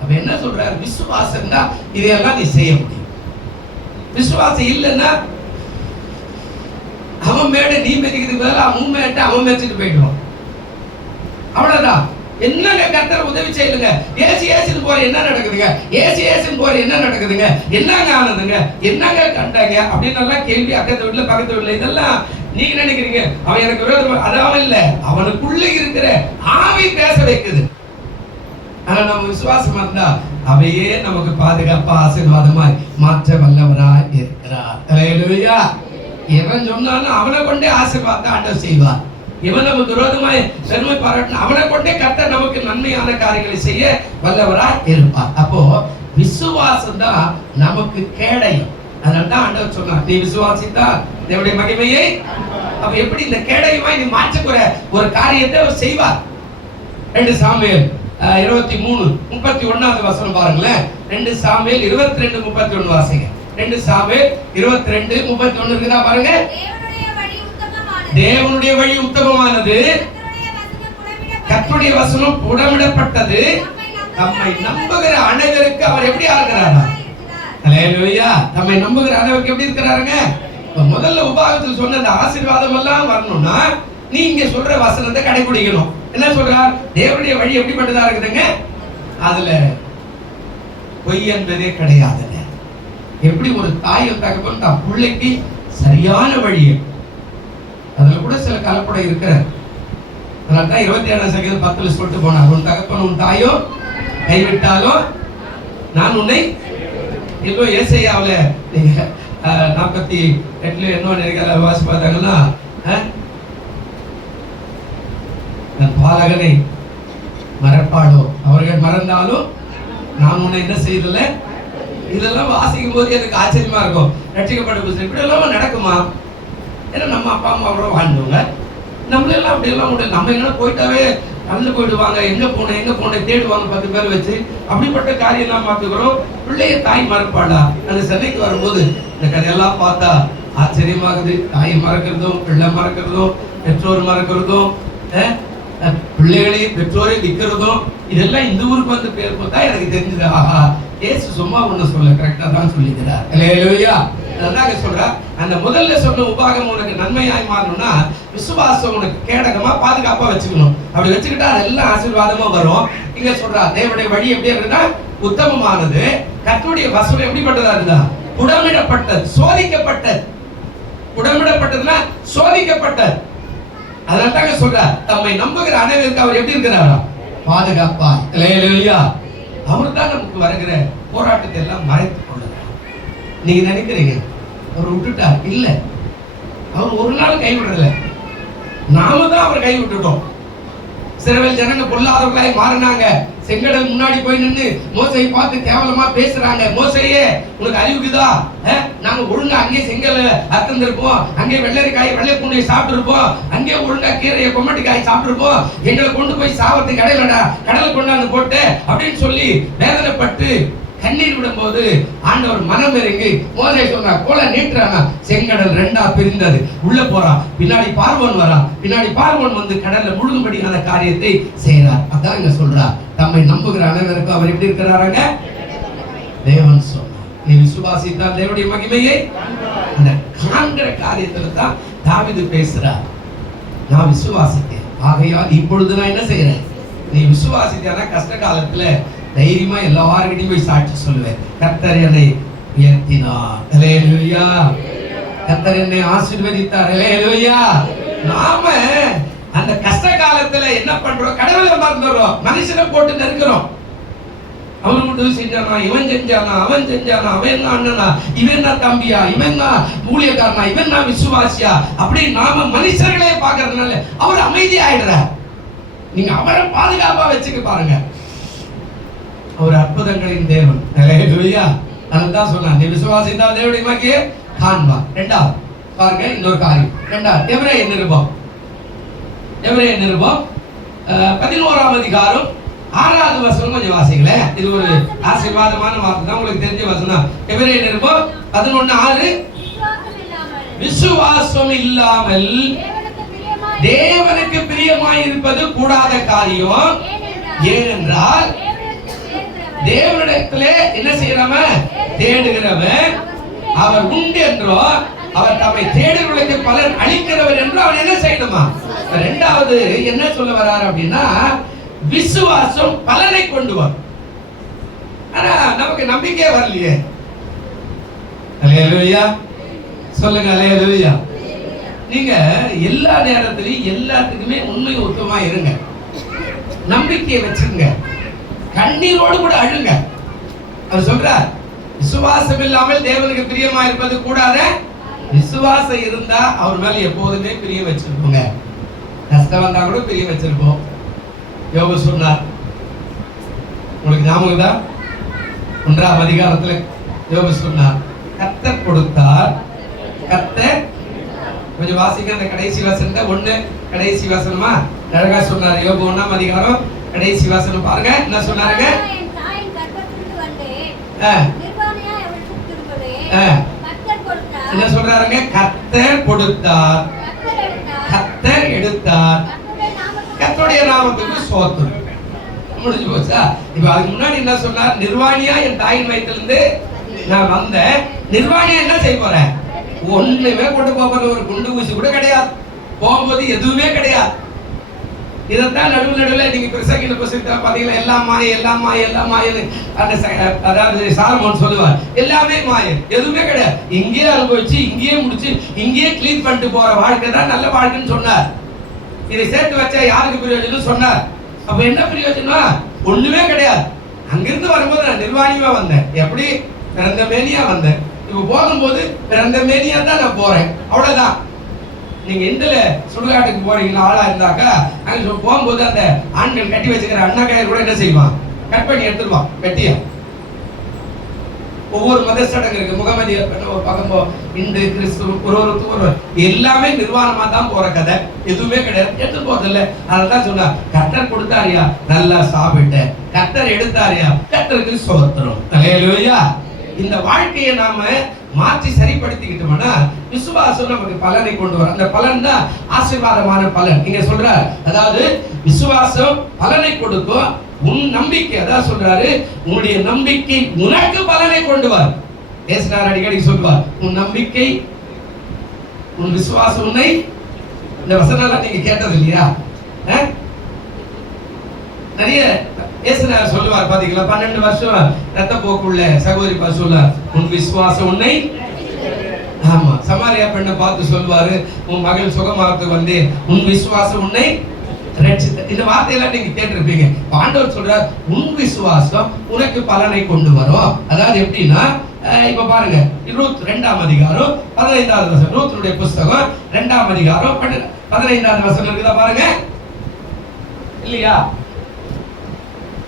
அப்ப என்ன சொல்றாரு? விசுவாசம் தான் இதையெல்லாம் நீ செய்ய முடியும். விசுவாசம் இல்லைன்னா அவன் மேட நீ மிதிக்கிறதுக்கு பதிலாக அவன் மேட்ட அவன் மேய்ச்சிட்டு போயிடுவான். அவ்வளவுதான். என்னங்க கர்த்தர் உதவி செய்யுங்க. ஏசின்னு போற என்ன நடக்குதுங்க? ஏசின்னு போற என்ன நடக்குதுங்க? என்னங்க ஆனதுங்க? என்னங்க கண்டாங்க அப்படின்னு எல்லாம் கேள்வி அக்கத்து வீட்டுல பக்கத்து வீட்டுல இதெல்லாம் நீங்க நினைக்கிறீங்க அவன் எனக்கு விரோதம். அதான் இல்ல, அவனுக்குள்ள இருக்கிற ஆவி பேச வைக்குது. ஆனா நம்ம விசுவாசமா இருந்தா அவையே நமக்கு பாதுகாப்பா ஆசீர்வாதமாய் மாற்ற வல்லவராய் இருக்கிறார். ஹல்லேலூயா. எவன் சொன்னாலும் அவனை கொண்டே ஆசீர்வாதத்தை ஆண்டவர் செய்வார். இவன் நமக்கு விரோதமாய் பெருமை பாராட்டின அவனை கொண்டே கர்த்தர் நமக்கு நன்மையான காரியங்களை செய்ய வல்லவராய் இருப்பார். அப்போ விசுவாசம் தான் நமக்கு கேடயம். அதனால்தான் ஆண்டவர் சொன்னார், நீ விசுவாசித்தா தேவனுடைய மகிமையை. அப்ப எப்படி இந்த கேடயமாய் நீ மாற்றக்கூற ஒரு காரியத்தை அவர் செய்வார். 2 சாமுவேல் 23:31 வசனம் பாருங்களேன். 2 சாமுவேல் 22:31 வாசிங்க. 2 சாமுவேல் 22:31 இருக்குதா பாருங்க. தேவனுடைய வழி உத்தமமானது, கர்த்தருடைய வசனம் புடமிடப்பட்டது, தம்மை நம்புகிற அனைவருக்கு அவர் எப்படி இருக்கிறாரா? ஹல்லேலூயா. தம்மை நம்புகிற அனைவருக்கு எப்படி இருக்கிறாருங்க? முதல்ல உபாகத்தில் சொன்ன அந்த ஆசீர்வாதம் எல்லாம் வரணும்னா நீ இங்க சொல்ற வசனத்தை கடைபிடிக்கணும். என்ன சொல்றார்? தேவனுடைய வழி எப்படிப்பட்டதா இருக்குதுங்க? அதுல பொய் என்பதே கிடையாதுங்க. எப்படி ஒரு தாயும் தகப்பன் தான் பிள்ளைக்கு சரியான வழியை, அதுல கூட சில கலப்படம் இருக்கிற. அதனால்தான் 27:10 சொல்லிட்டு போனார், உன் தகப்பன் உன் தாயோ கைவிட்டாலும் நான் உன்னை. இப்போ ஏசாயாவுல நீங்க 48 என்ன நினைக்கிற வாசி பார்த்தாங்கன்னா, பாலகனை மறப்பாடோ அவர்கள் மறந்தாலும் நான் உன்னை என்ன செய்யல. இதெல்லாம் வாசிக்கும் போது எனக்கு ஆச்சரியமா இருக்கும். ரட்சிக்கப்பட்ட புத்தகம் இப்படி எல்லாம் நடக்குமா? ஏன்னா நம்ம அப்பா அம்மா அவ்வளோ வாழ்ந்தவங்க, நம்மளெல்லாம் அப்படி எல்லாம் முடியல. நம்ம என்ன போயிட்டாவே கலந்து போயிடுவாங்க, எங்க போனேன் தேடுவாங்க 10 பேர் வச்சு. அப்படிப்பட்ட காரியம் தான் பார்த்துக்கிறோம். பிள்ளைய தாய் மறப்பாடா. அந்த சென்னைக்கு வரும்போது இந்த கதையெல்லாம் பார்த்தா ஆச்சரியமாகுது. தாய் மறக்கிறதும், பிள்ளை மறக்கிறதும், பெற்றோர் மறக்கிறதும், பிள்ளைகளையும் பெற்றோரை விற்கிறதும், இதெல்லாம் இந்த ஊருக்கு வந்து பேர் பார்த்தா எனக்கு தெரிஞ்சது. ஆஹா, இயேசு சும்மா ஒண்ணு சொல்ல, கரெக்டா தான் சொல்லிக்கிறார். ஹல்லேலூயா. அதாங்க சொல்ற, அந்த முதல்ல சொன்ன உபாகம் உனக்கு நன்மையாய் மாறணும்னா விசுவாசம் உனக்கு கேடகமா பாதுகாப்பா வச்சுக்கணும். அப்படி வச்சுக்கிட்டா அதெல்லாம் ஆசீர்வாதமா வரும். இங்க சொல்றா தேவனுடைய வழி எப்படி இருக்குன்னா உத்தமமானது, கர்த்தருடைய வசனம் எப்படிப்பட்டதா இருக்குதா, புடமிடப்பட்டது, சோதிக்கப்பட்டது. புடமிடப்பட்டதுன்னா சோதிக்கப்பட்டது. அதனால தாங்க சொல்ற, தம்மை நம்புகிற அனைவருக்கு அவர் எப்படி இருக்கிறாரா, பாதுகாப்பா. அல்லேலூயா. அவர் தான் நமக்கு வருகிற போராட்டத்தை எல்லாம் மறைத்துக் கொள்ளுகிறார். நீங்க நினைக்கிறீங்க அவர் விட்டுட்டார், இல்ல, அவர் ஒரு நாள் கைவிடல, நாம தான் அவர் கைவிட்டுட்டோம். சிறுவில் ஜனங்க பொல்லாதவர்களாய் மாறினாங்க. செங்கடல் முன்னாடி போய் நின்று மோசையை பார்த்து கேவலமா பேசுறாங்க. மோசையே உனக்கு அறிவுக்குதா, நாங்க ஒழுங்கா அங்கே செங்கல் அறுத்திருப்போம், அங்கே வெள்ளரிக்காய் வெள்ளை பூண்டையை சாப்பிட்டு இருப்போம், அங்கே ஒழுங்கா கீரையை கொம்மட்டிக்காய் சாப்பிட்டு இருப்போம், எங்களை கொண்டு போய் சாவத்துக்கு கடலை கொண்டாந்து போட்டு அப்படின்னு சொல்லி வேதனைப்பட்டு கண்ணீர் விடும்போது ஆண்டவர் மனம் இறங்கி மோசே சொன்னார், கோலை நீட்டுறானா, செங்கடல் ரெண்டா பிரிந்தது. உள்ள போறான், பின்னாடி பார்வோன் வரான், பின்னாடி பார்வோன் வந்து கடல்ல முழுகும்படியான காரியத்தை செய்யறார். அதான் இங்க சொல்றார், தம்மை நம்புகிற அனைவருக்கும் அவர் எப்படி இருக்கிறாராங்க, தேவன் சொன்னார். நீ விசுவாசித்தால் தேவனுடைய மகிமையை அந்த காண்கிற காரியத்துல தான் தாவீது பேசுறார். நான் விசுவாசித்தேன், ஆகையால் இப்பொழுது நான் என்ன செய்யறேன். நீ விசுவாசித்தானா கஷ்ட காலத்துல தைரியமா எல்லார்கிட்டையும் போய் சாட்சி சொல்லுவேன், கர்த்தர் என்னை உயர்த்தினார், அல்லேலூயா, கர்த்தர் என்னை ஆசீர்வதித்தார், அல்லேலூயா. நாம அந்த கஷ்ட காலத்துல என்ன பண்றோம், கடவுளை மறந்துடுறோம், மனுஷனை போட்டு நெருக்கிறோம். அவன் மட்டும் செஞ்சானா, இவன் செஞ்சானா, அவன் செஞ்சானா, அவன் என்ன அண்ணனா, இவன் தான் தம்பியா, இவன் தான் ஊழியக்காரனா, இவன் தான் விசுவாசியா, அப்படி நாம மனுஷர்களே பாக்குறதுனால அவர் அமைதியாயிடுறார். நீங்க அவரை பாதுகாப்பா வச்சுக்க பாருங்க, அவர் அற்புதங்களின் தேவன், அல்லேலூயா. அதுதான் சொன்னார், நீ விசுவாசித்தால் தேவனுடைய மகிமையை காண்பார். இரண்டாவது பாருங்க, இன்னொரு காரியம். இரண்டாவது எபிரேய நிருபம், எபிரேய நிருபம் 11ஆம் அதிகாரம் 6வது வசனம் கொஞ்சம் வாசிங்களேன். இது ஒரு ஆசீர்வாதமான வார்த்தை தான், உங்களுக்கு தெரிஞ்ச வசனம். எபிரேய நிருபம் 11:6, விசுவாசம் இல்லாமல் தேவனுக்கு பிரியமாய் இருப்பது கூடாத காரியம். ஏனென்றால் தேவனிடத்திலே என்ன செய்யறவன், தேடுகிறவன் அவர் உண்டு என்றோ, அவர் தம்மை தேடுகிறவர்களுக்கு பலன் அளிக்கிறவர் என்றோ அவன் என்ன செய்யணுமா. இரண்டாவது என்ன சொல்ல வர்றாரு அப்படின்னா, விசுவாசம் பலனை கொண்டு வரும். ஆனா நமக்கு நம்பிக்கையே வரலையே. அல்லேலூயா சொல்லுங்க, அல்லேலூயா. நீங்க எல்லா நேரத்திலையும் எல்லாத்துக்குமே உண்மை ஒத்துமா இருங்க, நம்பிக்கையை வச்சுங்க, கண்ணீரோடு கூட அழுங்க. அவர் சொல்றார், விசுவாசம் இல்லாமல் தேவனுக்கு பிரியமா இருப்பது கூடாத. விசுவாசம் இருந்தா அவர் மேல எப்போதுமே பிரியம் வச்சிருப்போங்க. கஷ்டம் வந்தா கூட பிரியம் வச்சிருப்போம். யோபு சொன்னார், உங்களுக்கு ஞாபகம் தான், 1ஆம் அதிகாரத்துல யோபு சொன்னார், கர்த்தர் கொடுத்தார், கர்த்தர், கொஞ்சம் வாசிங்க அந்த கடைசி வசனத்தை, 1 கடைசி வசனமா அழகா சொன்னார். யோபு 1ஆம் அதிகாரம் கடைசி வசனம் பாருங்க, என்ன சொன்னாருங்க, என்ன சொல்றாருங்க, கர்த்தர் கொடுத்தார், கர்த்தர் எடுத்தார், கர்த்தருடைய நாமத்துக்கு ஸ்தோத்திரம். முடிஞ்சு போச்சா? இப்ப அதுக்கு முன்னாடி என்ன சொன்னார், நிர்வாணியா என் தாயின் வயிற்றிலிருந்து நான் வந்தேன், நிர்வாணியா என்ன செய்ய போறேன், ஒண்ணுமே கொண்டு போறது, ஒரு குண்டு ஊசி கூட கிடையாது, போகும்போது எதுவுமே கிடையாது. இதைத்தான் நடுவில் நீங்க பிரசங்கில பாத்தீங்கன்னா எல்லாம் மாய, எல்லாம் மாய, எல்லாம் மாயன்னு அதாவது சாலமோன் சொல்லுவார், எல்லாமே மாய, எதுவுமே கிடையாது. இங்கேயே அனுபவிச்சு, இங்கேயே முடிச்சு, இங்கேயே கிளீன் பண்ணிட்டு போற வாழ்க்கை தான் நல்ல வாழ்க்கைன்னு சொன்னார். இதை சேர்த்து வச்சா யாருக்கு பிரயோஜனம் சொன்னார். அப்ப என்ன பிரயோஜனம், ஒண்ணுமே கிடையாது. அங்கிருந்து வரும்போது நான் நிர்வாணியா வந்தேன், எப்படி பிறந்த மேனியா வந்தேன், இப்ப போகும்போது பிறந்த மேனியா தான் நான் போறேன், அவ்வளவுதான். நீங்க எந்தல சுடுகாட்டுக்கு போறீங்கன்னா ஆளா இருந்தாக்கா, அங்க போகும்போது அந்த ஆண்கள் கட்டி வச்சுக்கிற அண்ணாக்காயர் கூட என்ன செய்வான், கட் பண்ணி எடுத்துருவான் வெட்டியா. ஒவ்வொரு மத சடங்கு இருக்கு, முகமதி ஒரு பக்கம், இந்து, கிறிஸ்து, ஒரு எல்லாமே நிர்வாணமா தான் போற கதை, எதுவுமே கிடையாது, எடுத்து போறது இல்ல. அதனால்தான் சொன்னா, கர்த்தர் கொடுத்தாரியா நல்லா சாப்பிட்ட, கர்த்தர் எடுத்தாரியா கர்த்தருக்கு ஸ்தோத்திரம், அல்லேலூயா. இந்த வாழ்க்கையை நாம மாற்றி சரிப்படுத்திக்கிட்டோம்னா விசுவாசம் நமக்கு பலனை கொண்டு வரும். அந்த பலன் தான் ஆசீர்வாதமான பலன். நீங்க சொல்ற, அதாவது விசுவாசம் பலனை கொடுக்கும், உன் நம்பிக்கை, அதான் சொல்றாரு, உன்னுடைய நம்பிக்கை உனக்கு பலனை கொண்டு வரும். பேசினார், அடிக்கடி சொல்வார், உன் நம்பிக்கை உன் விசுவாசம் உன்னை. இந்த வசனம் எல்லாம் நீங்க கேட்டது இல்லையா? நிறைய பேசினார், சொல்லுவார் பாத்தீங்களா? 12 வருஷம் ரத்த போக்குள்ள சகோதரி பசுல உன் விசுவாசம் உன்னை. ஆமா, சமாரியா பெண்ணை பார்த்து சொல்வாரு, உன் மகள் சுகமாக்கு வந்து உன் விசுவாசம் உன்னை ரட்சித்த. இந்த வார்த்தையெல்லாம் நீங்க கேட்டிருப்பீங்க. ஆண்டவர் சொல்றார், உன் விசுவாசம் உனக்கு பலனை கொண்டு வரும். அதாவது எப்படின்னா, இப்ப பாருங்க, ரூத் 2ஆம் அதிகாரம் 15வது வசனம், ரூத்துடைய புஸ்தகம் 2ஆம் அதிகாரம் 15வது வசனம் இருக்குதா பாருங்க, இல்லையா?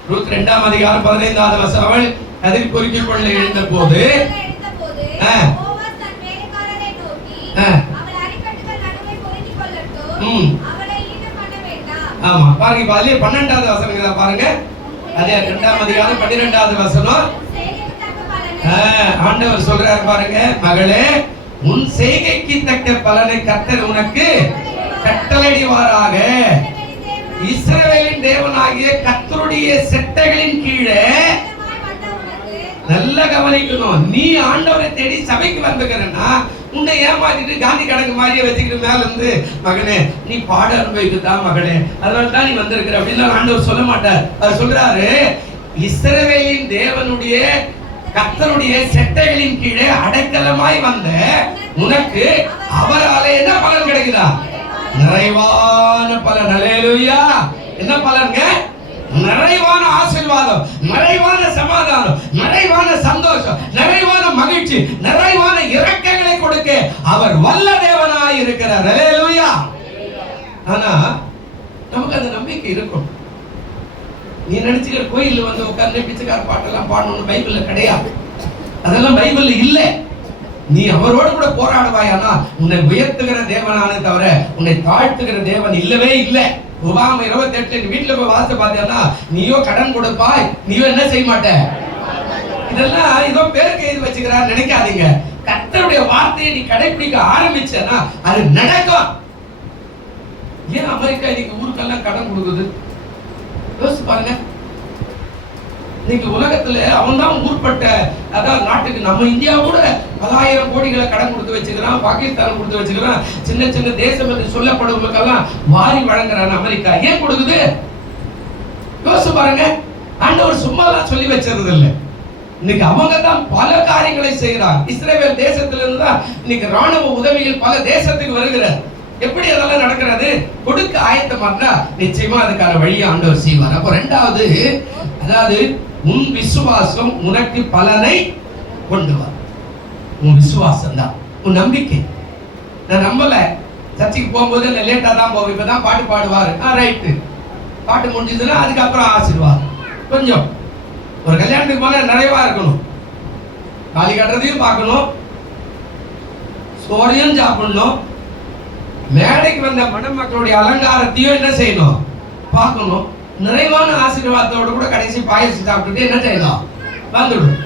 ரூத் 2ஆம் அதிகாரம் 15வது வசனம், அவள் அதில் பொறுக்கிக் கொள்ள எழுந்த போது ஆமா பாருங்க, இப்ப அதுலயே 12வது வசனம் பாருங்க, அதே 2ஆம் அதிகாரம் 12வது வசனம். ஆண்டவர் சொல்றாரு பாருங்க, மகளே, உன் செய்கைக்கு தக்க பலனை கர்த்தர் உனக்கு கட்டளையிடுவாராக. இஸ்ரவேலின் தேவனாகிய கர்த்தருடைய செட்டைகளின் கீழே நல்ல கவனிக்கணும். நீ ஆண்டவரை தேடி சபைக்கு வந்துக்கிறன்னா உன்னை ஏமாத்திட்டு காந்தி கணக்கு மாதிரியே வச்சுக்கிட்டு மேல இருந்து, மகனே நீ பாட அனுபவிக்குதான் மகளே, அதனால தான் நீ வந்திருக்கிற அப்படின்னு ஆண்டவர் சொல்ல மாட்டார். அவர் சொல்றாரு, இஸ்ரவேலின் தேவனுடைய கர்த்தருடைய செட்டைகளின் கீழே அடைக்கலமாய் வந்த உனக்கு அவராலே என்ன பலன் கிடைக்குதா? நிறைவான பலன். அல்லேலூயா. என்ன பலன்ங்க? நிறைவான ஆசீர்வாதம், நிறைவான சமாதானம், நிறைவான சந்தோஷம், நிறைவான மகிழ்ச்சி, நிறைவான இரக்கங்களை கொடுக்க அவர் வல்ல தேவனாய் இருக்கிறார். அல்லேலூயா. ஆனா நமக்கு அந்த நம்பிக்கை இருக்கும். நீ நினைச்சுக்கிற கோயில்ல வந்து உட்கார்ந்து பிச்சைக்கார பாட்டெல்லாம் பாடணும்னு பைபிள்ல கிடையாது. அதெல்லாம் பைபிள்ல இல்ல. நீ அவரோடு கூட போராடுவாயானா உன்னை உயர்த்துகிற தேவனானே தவிர உன்னை தாழ்த்துகிற தேவன் இல்லவே இல்லை. உபாகம் 28 நீ வீட்டுல போய் வாசித்து பார்த்தேன்னா, நீயோ கடன் கொடுப்பாய், நீயோ என்ன செய்ய மாட்ட. இதெல்லாம் ஏதோ பேருக்கு எழுதி வச்சுக்கிறார் நினைக்காதீங்க. கர்த்தருடைய வார்த்தையை நீ கடைபிடிக்க ஆரம்பிச்சேன்னா அது நடக்கும். ஏன் அமெரிக்கா இன்னைக்கு ஊருக்கெல்லாம் கடன் கொடுக்குது? யோசிச்சு பாருங்க. இன்னைக்கு உலகத்துல அவன் தான் ஊர்பட்ட, அதாவது நாட்டுக்கு, நம்ம இந்தியா கூட பலாயிரம் கோடிகளை கடன் கொடுத்து வச்சுக்கிறான், பாகிஸ்தான் கொடுத்து வச்சுக்கிறான், சின்ன சின்ன தேசம் என்று சொல்லப்படுவதற்கெல்லாம் வாரி வழங்குறான் அமெரிக்கா. ஏன் கொடுக்குது? யோசிச்சு பாருங்க. ஆண்டவர் சும்மாலாம் சொல்லி வச்சிருது இல்லை. இன்னைக்கு அவங்க தான் பல காரியங்களை செய்யறாங்க. இஸ்ரவேல் தேசத்திலிருந்து தான் இன்னைக்கு ராணுவ உதவிகள் பல தேசத்துக்கு வருகிறது. எப்படி அதெல்லாம் நடக்கிறது? கொடுக்க ஆயத்தமானா நிச்சயமா அதுக்கான வழியை ஆண்டவர் செய்வார். அப்போ 2வது, அதாவது உன் விசுவாசம் உனக்கு பலனை கொண்டு வரும். உன் விசுவாசம் தான், உன் நம்பிக்கை. நான் நம்பல, சர்ச்சைக்கு போகும்போது நான் லேட்டா தான் போவேன், இப்பதான் பாட்டு பாடுவாரு, ரைட்டு, பாட்டு முடிஞ்சதுன்னா அதுக்கப்புறம் ஆசீர்வாதம். கொஞ்சம் ஒரு கல்யாணத்துக்கு போனா நிறைவா இருக்கணும், காலி கட்டுறதையும் பார்க்கணும், சோறையும் சாப்பிடணும், மேடைக்கு வந்த மணமக்களுடைய அலங்காரத்தையும் என்ன செய்யணும், பார்க்கணும். நிறைவான ஆசீர்வாதத்தோட கூட கடைசி பாயசம் சாப்பிட்டுட்டு என்ன செய்யலாம், வந்துடும்.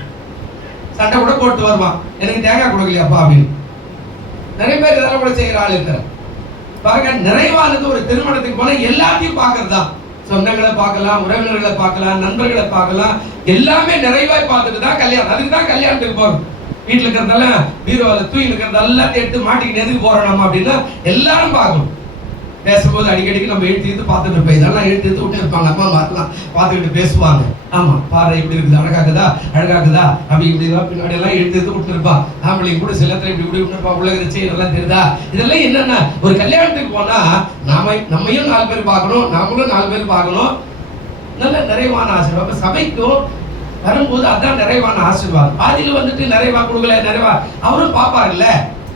சண்டை கூட போட்டு வருவான், எனக்கு தேங்காய் கொடுக்கலையாப்பா அப்படின்னு. நிறைய பேர் இதெல்லாம் கூட செய்கிற ஆள் இருக்கிற பாருங்க. நிறைவானது ஒரு திருமணத்துக்கு போனா எல்லாத்தையும் பார்க்கறது தான். சொந்தங்களை பார்க்கலாம், உறவினர்களை பார்க்கலாம், நண்பர்களை பார்க்கலாம், எல்லாமே நிறைவாய் பார்த்துட்டு தான் கல்யாணம். அதுக்கு தான் கல்யாணத்துக்கு போறோம். வீட்டுல இருக்கிறதெல்லாம் பீரோவில் தூங்கி இருக்கிறது எல்லாத்தையும் எடுத்து மாட்டிக்கிட்டு எதுக்கு போறோம் நம்ம அப்படின்னா எல்லாரும் பார்க்கணும். பேசும்போது அடிக்கடிக்கு நம்ம எழுத்து பார்த்துட்டு இருப்போம். இதெல்லாம் எழுத்து விட்டு இருப்பாங்க, அம்மா மாட்டலாம் பார்த்துக்கிட்டு பேசுவாங்க. ஆமா, பாறை இப்படி இருக்குது, அழகாக்குதா அழகாக்குதா அப்படி இப்படி பின்னாடி எல்லாம் எழுத்து விட்டு இருப்பான். ஆம்பளைங்க கூட சில இப்படி இப்படி விட்டுருப்பா, உலக செய்ய நல்லா தெரியுதா. இதெல்லாம் என்னன்னா, ஒரு கல்யாணத்துக்கு போனா நம்மையும் 4 பேர் பார்க்கணும், நாமளும் 4 பேர் பார்க்கணும். நல்ல நிறைவான ஆசீர்வாதம் சபைக்கும் வரும்போது அதான் நிறைவான ஆசீர்வாதம். பாதியில வந்துட்டு நிறைவா கொடுக்கல, நிறைவா அவரும் பாப்பாருல்ல.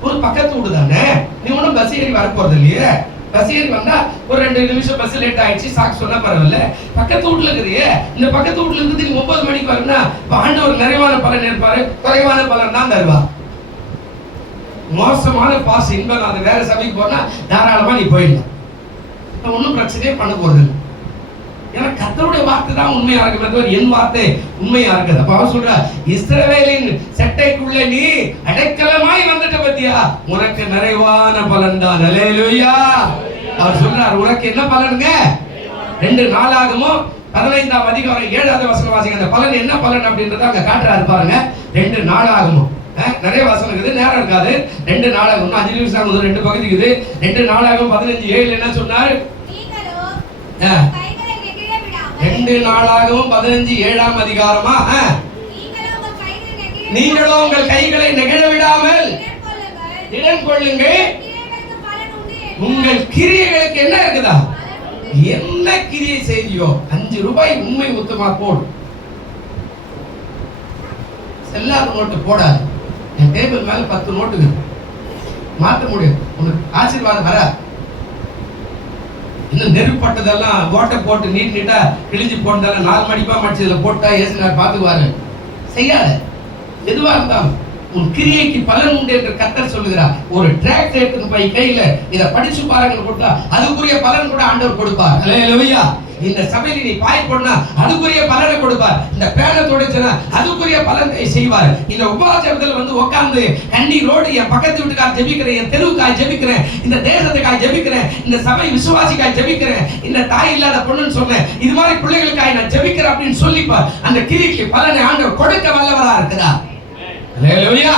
ஒரு பக்கத்து வீடு தானே, நீ ஒன்றும் பஸ் ஏறி வர போறது இல்லையே. பஸ் ஏறி வந்தா ஒரு 2 நிமிஷம் பஸ் லேட் ஆயிடுச்சு, சாக்கு சொன்னா பரவாயில்ல. பக்கத்து வீட்டுல இருக்குறியே, இந்த பக்கத்து வீட்டுல இருந்து நீங்க 9 மணிக்கு வரும்னா ஆண்டவர் நிறைவான பலன் இருப்பாரு, குறைவான பலன் தான் தருவார். மோசமான பாஸ் இன்பம் அது வேற சபைக்கு போனா தாராளமா நீ போயிடலாம், ஒன்றும் பிரச்சனையே பண்ண போறது. ஏன்னா கர்த்தருடைய வார்த்தை தான் உண்மையா இருக்கிறது, என் வார்த்தை உண்மையா இருக்குது. அப்ப அவர் சொல்ற, இஸ்ரவேலின் செட்டைக்குள்ள நீ அடைக்கலமாய் வந்துட்ட பத்தியா, உனக்கு நிறைவான பலன் தான். அல்லேலூயா. அவர் சொல்றார், உனக்கு என்ன பலனுங்க? 2 நாளாகமோ 15ஆம் அதிகாரம் 7வது வசனம் வாசிங்க. அந்த பலன் என்ன பலன் அப்படின்றத அங்க காட்டுறாரு பாருங்க. 2 நாளாகமோ நிறைய வசனம் இருக்குது, நேரம் இருக்காது. 2 நாளாகும் 5 நிமிஷம் முதல் 2 பகுதி இருக்குது. 2 நாளாகும் 15:7 என்ன சொன்னார்? 2 நாளாகவும் 15:7 அதிகாரமா, நீங்களும் உங்கள் கைகளை நெகிழ விடாமல் திடன் கொள்ளுங்கள், உங்கள் கிரியைகளுக்கு என்ன இருக்குதா? என்ன கிரியை செய்தியோ 5 ரூபாய் உண்மை உத்தமா போடு. செல்லாத நோட்டு போடாது. என் டேபிள் மேல 10 நோட்டு மாற்ற முடியும், உனக்கு ஆசீர்வாதம் வர. இன்னும் நெருப்பட்டதெல்லாம் ஓட்டை போட்டு நீட்டா கிழிஞ்சு போட்டதெல்லாம் 4 மடிப்பா மடிச்சதுல போட்டா ஏசுனார் பாத்துக்குவாரு. செய்யாத. எதுவா இருந்தாலும் உன் கிரியைக்கு பலன் உண்டு என்று கர்த்தர் சொல்லுகிறார். ஒரு டிராக்ட் எடுத்து போய் கையில இத படிச்சு பாருங்க போட்டா அதுக்குரிய பலன் கூட ஆண்டவர் கொடுப்பார். அல்லேலூயா. இந்த சபையில நீ பாய் போடனா அதுக்குரிய பலனை கொடுப்பார். இந்த பேனை துடைச்சனா அதுக்குரிய பலனை செய்வார். இந்த உபவாசத்துல வந்து உட்கார்ந்து கண்ணீரோடு என் பக்கத்து வீட்டுக்கார ஜெபிக்கிறேன், என் தெருவுக்காய் ஜெபிக்கிறேன், இந்த தேசத்துக்காய் ஜெபிக்கிறேன், இந்த சபை விசுவாசிக்காய் ஜெபிக்கிறேன், இந்த தாய் இல்லாத பொண்ணுன்னு சொன்னேன், இது மாதிரி பிள்ளைகளுக்காய் நான் ஜெபிக்கிறேன் அப்படின்னு சொல்லிப்பார். அந்த கிரிக்கு பலனை ஆண்டவர் கொடுக்க வல்லவரா இருக்கிறார். அல்லேலூயா.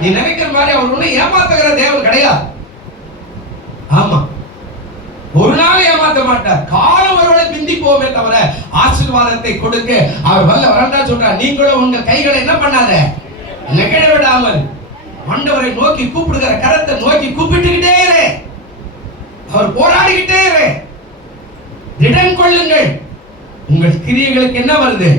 நீ நினைக்கிற மாதிரி அவர் ஒண்ணு ஏமாத்துகிற தேவன் கிடையாது. ஆமா, ஒரு நாள் ஏமாத்த மாட்டார். காலம் ஒருவேளை பிந்தி போவே தவிர ஆசீர்வாதத்தை கொடுக்க அவர் வல்லவரா சொல்றார். நீங்களும் உங்க கைகளை என்ன பண்ணாத, நெகிழ விடாமல் ஆண்டவரை நோக்கி கூப்பிடுகிற கரத்தை நோக்கி கூப்பிட்டுக்கிட்டே இரு. அவர் போராடிக்கிட்டே இரு. திடன் கொள்ளுங்கள், உங்கள் கிரியைகளுக்கு என்ன வருது?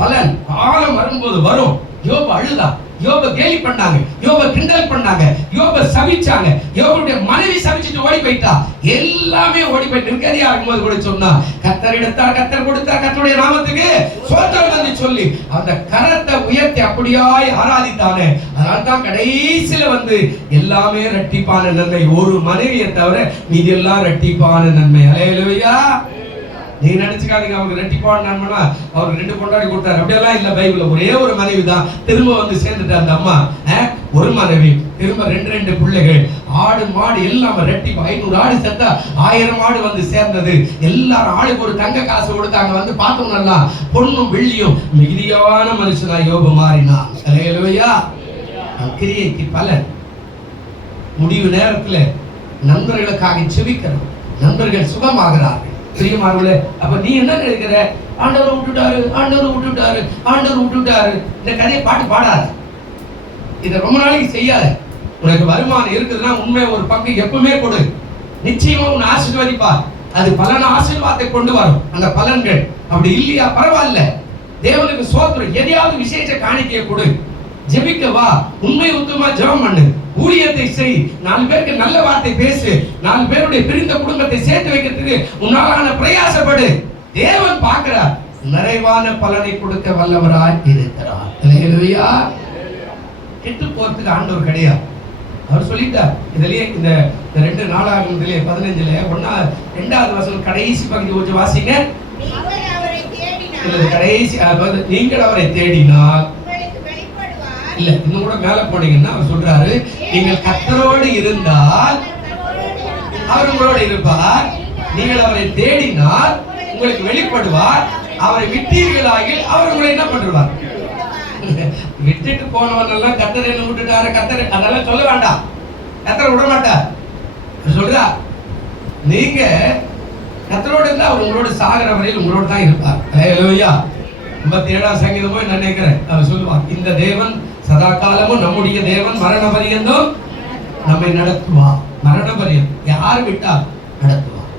பலன். காலம் வரும்போது வரும். யோபு அழுதா, யோபு கேலி பண்ணாங்க, யோபு கிண்டல் பண்ணாங்க, யோபு சபிச்சாங்க, யோபுடைய மனைவி சபிச்சிட்டு ஓடி போயிட்டா. எல்லாமே ஓடி போயிட்டு நிற்கதியா இருக்கும்போது கூட சொன்னா, கர்த்தர் எடுத்தார், கர்த்தர் கொடுத்தார், கர்த்தருடைய நாமத்துக்கு ஸ்தோத்திரம் என்று சொல்லி அந்த கரத்தை உயர்த்தி அப்படியாய் ஆராதித்தானே. அதனால தான் கடைசியில வந்து எல்லாமே இரட்டிப்பான நன்மை. ஒரு மனைவியை தவிர மீதி எல்லாம் இரட்டிப்பான நன்மை. அல்லேலூயா. நீ நினைச்சுக்காதீங்க அவங்க ரெட்டிப்பான நன்மைனா அவருக்கு 2 பொண்டாட்டி கொடுத்தாரு அப்படியெல்லாம் இல்ல. பைபிள்ல ஒரே ஒரு மனைவி தான் திரும்ப வந்து சேர்ந்துட்டு அந்த அம்மா. ஒரு மனைவி திரும்ப 2 பிள்ளைகள், ஆடு மாடு எல்லாம் ரெட்டிப்பு. 500 ஆடு செத்தா 1000 ஆடு வந்து சேர்ந்தது. எல்லாரும் ஆளுக்கு ஒரு தங்க காசு கொடுத்தாங்க. வந்து பார்த்தோம்னா பொண்ணும் வெள்ளியும் மிகுதியான மனுஷனா யோபு மாறினான். அல்லேலூயா. கிரியைக்கு பலன். முடிவு நேரத்துல நண்பர்களுக்காக செபிக்கிறோம், நண்பர்கள் சுகமாகிறார்கள். பிரியமானவர்களே, அப்ப நீ என்ன நினைக்கிற? ஆண்டவர் விட்டுட்டாரு, ஆண்டவர் விட்டுட்டாரு, ஆண்டவர் விட்டுட்டாரு. இந்த கதையை பாட்டு பாடாத. இதை ரொம்ப நாளைக்கு செய்யாத. உனக்கு வருமானம் இருக்குதுன்னா உண்மை ஒரு பங்கு எப்பவுமே கொடு. நிச்சயமா உன்னை ஆசீர்வதிப்பார். அது பலன ஆசீர்வாதத்தை கொண்டு வரும் அந்த பலன்கள். அப்படி இல்லையா பரவாயில்ல, தேவனுக்கு ஸ்தோத்திரம். எதையாவது விசேஷ காணிக்கையை கொடு. ஜெபிக்க வா, உண்மை உத்தமா ஜெபம் பண்ணு, ஊழியத்தை செய், 4 பேருக்கு நல்ல வார்த்தை பேசு, 4 பேருடைய பிரிந்த குடும்பத்தை சேர்த்து வைக்கிறதுக்கு உன்னாலான பிரயாசப்படு. தேவன் பார்க்கிறார், நிறைவான பலனை கொடுக்க வல்லவராய் இருக்கிறார். அல்லேலூயா. கெட்டு போறதுக்கு ஆண்டவர் கிடையாது. அவர் சொல்லிட்டார். இதுலயே இந்த 2 நாளாகமத்திலே 15ல 2வது வசனம் கடைசி பகுதி கொஞ்சம் வாசிங்க. கடைசி நீங்கள் அவரை தேடினால் இல்ல, இன்னும் கூட மேல போனீங்கன்னா அவர் சொல்றாரு, நீங்கள் கர்த்தரோடு இருந்தால் அவர் உங்களோடு இருப்பார், நீங்கள் அவரை தேடினால் உங்களுக்கு வெளிப்படுவார், அவரை விட்டீர்களாகில் அவர் உங்களை என்ன பண்ணுவார்? விட்டுட்டு போனவன் எல்லாம் கர்த்தர் என்ன விட்டுட்டாரு, கர்த்தர் அதெல்லாம் சொல்ல வேண்டாம். கர்த்தர் விட மாட்டார். சொல்றா, நீங்க கர்த்தரோடு இருந்தா அவர் உங்களோட சாகிற வரையில் உங்களோட தான் இருப்பார். அல்லேலூயா. 57ஆம் சங்கீதமோ நான் நினைக்கிறேன் அவர் சொல்லுவார், இந்த தேவன் சதா காலமும் நம்முடைய தேவன் மரண பரியந்தம் நம்மை நடத்துவார். மரண பரியம் யார் விட்டால் நடத்துவார்.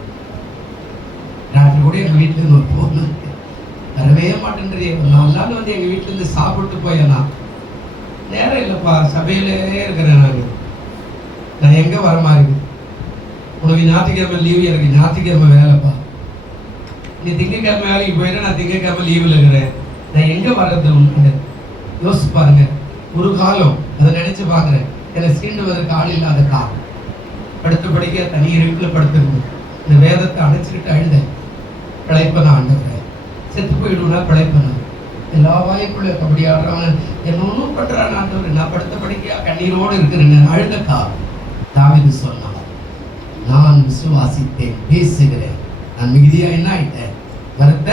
ராத்திரி கூட எங்க வீட்டுல இருந்து ஒரு போன் இருக்கு, வரவே மாட்டேன்றதே. 4 நாள் வந்து எங்க வீட்டுல இருந்து சாப்பிட்டு போயனா, நேரம் இல்லப்பா, சபையிலே இருக்கிறேன் நான் எங்க வர மாதிரி. உனக்கு ஞாயிற்றுக்கிழமை லீவு, எனக்கு ஞாயிற்றுக்கிழமை வேலைப்பா. நீ திங்கக்கிழமை வேலைக்கு போயிட, நான் திங்கக்கிழமை லீவில் இருக்கிறேன், நான் எங்க வர்றது? உண்டு யோசிச்சு பாருங்க. ஒரு காலம் அதை நினைச்சு பாக்குறேன், என்னை சீண்டுவதற்கு ஆள் இல்லாத காலம். படுத்த படிக்க தனி இருப்பில் படுத்திருந்தேன். இந்த வேதத்தை அணைச்சுக்கிட்டு அழுதேன். பிழைப்பன ஆண்டவரே, செத்து போயிடுனா பிழைப்பன. எல்லா வாய்ப்புள்ள கபடி ஆடுறவங்க என்ன ஒன்றும் பண்றான் ஆண்டவர். நான் படுத்த படிக்கையா கண்ணீரோடு இருக்கிறேன். அழுத காலம். தாவீது சொன்னான், நான் விசுவாசித்தேன், பேசுகிறேன், நான் மிகுதியா என்ன ஆயிட்டேன், வரத்த.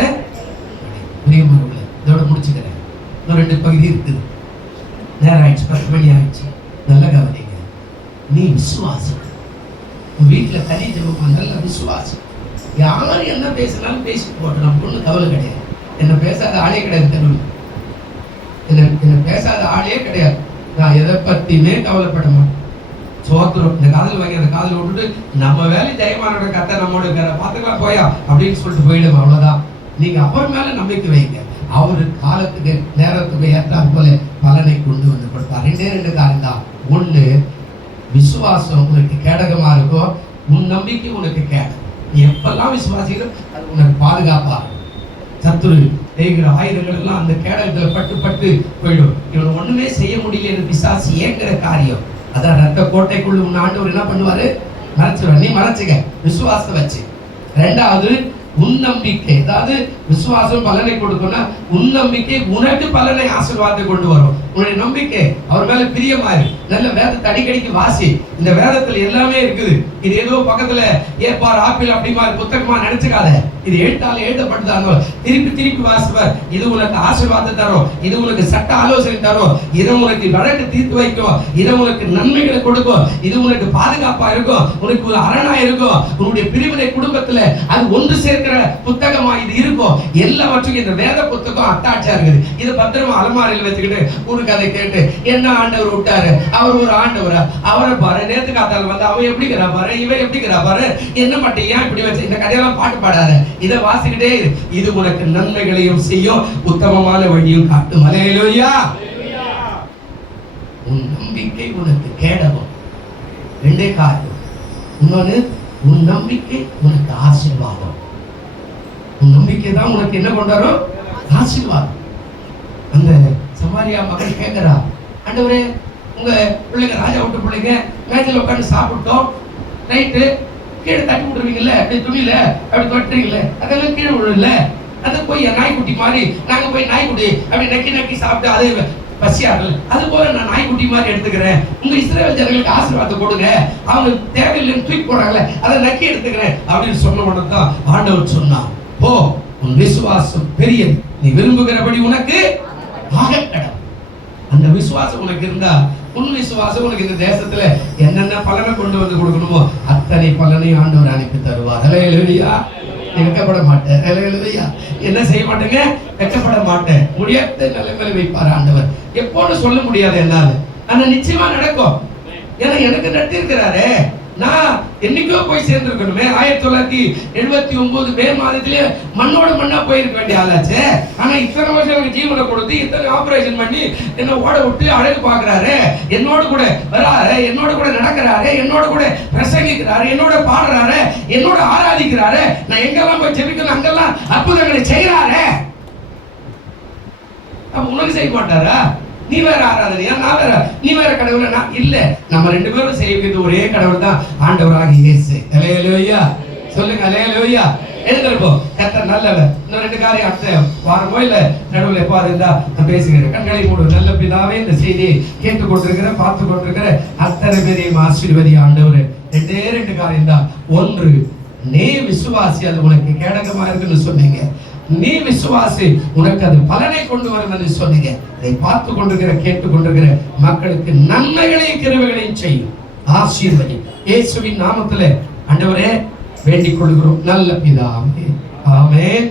பிரியமானவர்களே, இதோட முடிச்சுக்கிறேன். இன்னும் 2 பகுதி இருக்குது. நேரம் ஆயிடுச்சு, 10 மணி ஆயிடுச்சு. நல்ல கவனிங்க, நீ விசுவாசம். உன் வீட்டுல தனி ஜெபமா நல்ல விசுவாசம். யாரு என்ன பேசினாலும் பேசிட்டு போட்டோம், நம்ம ஒண்ணு கவலை கிடையாது. என்ன பேசாத ஆளே கிடையாது தெருவில், என்ன பேசாத ஆளே கிடையாது. நான் எதை பத்தியுமே கவலைப்பட மாட்டேன். சோத்திரம், இந்த காதல் வாங்கி அந்த காதல் விட்டுட்டு நம்ம வேலை ஜெயமானோட கத்தை நம்மோட பார்த்துக்கலாம் போயா அப்படின்னு சொல்லிட்டு போயிடும். அவ்வளவுதான். நீங்க அவர் மேல நம்பிக்கை வைங்க. அவரு காலத்துக்கு நேரத்துக்கு ஏற்றாற் போல பலனை கொண்டு வந்து கொடுப்பார். 2 காரணம் தான். ஒண்ணு, விசுவாசம் உனக்கு கேடகமா இருக்கும், உன் நம்பிக்கை உனக்கு கேடகம். நீ எப்பெல்லாம் விசுவாசிக்கிறோ அது உனக்கு பாதுகாப்பா இருக்கும். சத்துரு செய்கிற ஆயுதங்கள் எல்லாம் அந்த கேடகத்துல பட்டு பட்டு போயிடும். இவன் ஒண்ணுமே செய்ய முடியல பிசாசு ஏங்கிற காரியம். அதான் ரத்த கோட்டைக்குள்ள உன் ஆண்டவர் என்ன பண்ணுவாரு? மறைச்சிருவார். நீ மறைச்சுக்க விசுவாசத்தை வச்சு. 2வது, உன் நம்பிக்கை. அதாவது விசுவாசம் பலனை கொடுக்கும்னா உன் நம்பிக்கை உனக்கு பலனை ஆசீர்வாதத்தை கொண்டு வரும். உன்னுடைய நம்பிக்கை அவர் மேல பிரியமாறு. நல்ல வேதத்தை அடிக்கடிக்கு வாசி. இந்த வேதத்துல எல்லாமே இருக்குது. இது ஏதோ பக்கத்துல ஏப்பார் ஆப்பிள் அப்படிமா புத்தகமா நினைச்சுக்காத. இது எழுத்தால எழுதப்பட்டதாங்க. திருப்பி திருப்பி வாசிப்பார். இது உனக்கு ஆசீர்வாதத்தை தரும், இது உனக்கு சட்ட ஆலோசனை தரும், இது உனக்கு வழக்கு தீர்த்து வைக்கும், இது உனக்கு நன்மைகளை கொடுக்கும், இது உனக்கு பாதுகாப்பா இருக்கும், உனக்கு ஒரு அரணா இருக்கும். உன்னுடைய பிரிவினை குடும்பத்துல அது ஒன்று சேர்க்கிற புத்தகமா இது இருக்கும். எல்லாவற்றுக்கும் இந்த வேத புத்தகம் அத்தாட்சியா இருக்குது. இது பத்திரமா அலமாரியில் வச்சுக்கிட்டு ஒரு கதை கேட்டு என்ன ஆண்டவர் விட்டாரு, அவர் ஒரு ஆண்டவரா, அவரை பாரு, நேத்து காத்தால வந்து அவன் எப்படிங்கிறா பாரு, இவன் எப்படிங்கிறா பாரு, என்ன மட்டும் ஏன் இப்படி வச்சு இந்த கதையெல்லாம் பாட்டு பாடாத. இதை வாசிக்கிட்டே இது உனக்கு நன்மைகளையும் செய்யும், உத்தமமான வழியும் காட்டும். அல்லேலூயா. உன் நம்பிக்கை உனக்கு கேடகம். 2 காரியம். இன்னொன்னு, உன் நம்பிக்கை உனக்கு ஆசீர்வாதம். உன் நம்பிக்கை தான் உனக்கு என்ன கொண்டாரும்? ஆசீர்வாதம். அந்த சமாரியா மகள் கேட்கிறா, ஆண்டவரே உங்க பிள்ளைங்க ராஜா விட்டு பிள்ளைங்க மேஜில் உட்காந்து சாப்பிட்டோம், நைட்டு கீழே தட்டி விட்டுருவீங்கல்ல, அப்படி துணியில அப்படி தொட்டுறீங்கல்ல, அதெல்லாம் கீழே விழுல, அதை போய் நாய்க்குட்டி மாதிரி நாங்க போய் நாய்க்குட்டி அப்படி நக்கி நக்கி சாப்பிட்டு அது பசியாகல, அது போல நான் நாய்க்குட்டி மாதிரி எடுத்துக்கிறேன். உங்க இஸ்ரவேல் ஜனங்களுக்கு ஆசீர்வாதத்தை கொடுங்க, அவங்க தேவையில்லைன்னு தூக்கி போறாங்களே அதை நக்கி எடுத்துக்கிறேன் அப்படின்னு சொன்ன உடனே தான் ஆண்டவர் சொன்னார், போ, உன் விசுவாசம் பெரியது, நீ விரும்புகிறபடி உனக்கு ஆகக்கடம். அந்த விசுவாசம் உனக்கு இருந்தா, உன் விசுவாசம் உனக்கு இந்த தேசத்துல என்னென்ன பலனை கொண்டு வந்து கொடுக்கணுமோ அத்தனை பலனையும் ஆண்டவர் அனுப்பி தருவார். அல்லேலூயா. நீ வெட்கப்பட மாட்டேன். அல்லேலூயா. என்ன செய்ய மாட்டேங்க? வெட்கப்பட மாட்டேன். முடியாத நிலைமையில வைப்பார் ஆண்டவர். எப்போன்னு சொல்ல முடியாது என்னால, ஆனா நிச்சயமா நடக்கும். ஏன்னா எனக்கு நடத்திருக்கிறாரே. நான் என்னைக்கோ போய் சேர்ந்திருக்கணுமே. 1979 மே மாதத்திலே மண்ணோட மண்ணா போயிருக்க வேண்டிய ஆளாச்சு. ஆனா இத்தனை வருஷம் எனக்கு ஜீவனை கொடுத்து இத்தனை ஆபரேஷன் பண்ணி என்ன ஓட விட்டு அழகு பாக்குறாரு, என்னோடு கூட வராரு, என்னோட கூட நடக்கிறாரு, என்னோட கூட பிரசங்கிக்கிறாரு, என்னோட பாடுறாரு, என்னோட ஆராதிக்கிறாரு. நான் எங்கெல்லாம் போய் ஜெபிக்கணும் அங்கெல்லாம் அற்புதங்களை செய்யறாரு. அப்ப உனக்கு செய்ய மாட்டாரா? நீ வேற ஆராதனையா, நான் வேற, நீ வேற கடவுளா? நான் இல்ல. நம்ம 2 பேரும் செய்யறது ஒரே கடவுள் தான், ஆண்டவராகிய இயேசு. அல்லேலூயா. சொல்லுங்க அல்லேலூயா. எழுந்திருப்போம். கர்த்தர் நல்லவர். இன்னும் 2 காரியம் அடுத்த வாரமோ இல்ல நடுவில் எப்பாவது இருந்தா நான் பேசுகிறேன். கண்களை மூடு. நல்ல பிதாவே, இந்த செய்தியை கேட்டுக் கொண்டிருக்கிற பார்த்து கொண்டிருக்கிற அத்தனை பேரையும் ஆசீர்வதி ஆண்டவரே. 2 காரியம் தான். 1, நீ விசுவாசி, அது உனக்கு கேடகமா இருக்குன்னு சொன்னீங்க. நீ விசுவாசி, உனக்கு அது பலனை கொண்டு வரும் என்று சொன்னீங்க. இதை பார்த்து கொண்டிருக்கிற கேட்டுக் கொண்டிருக்கிற மக்களுக்கு நன்மைகளையும் கிருபைகளையும் செய்யும். ஆசீர்வதி இயேசுவின் நாமத்திலே ஆண்டவரே வேண்டிக் கொள்கிறோம் நல்ல பிதாவே. ஆமென்.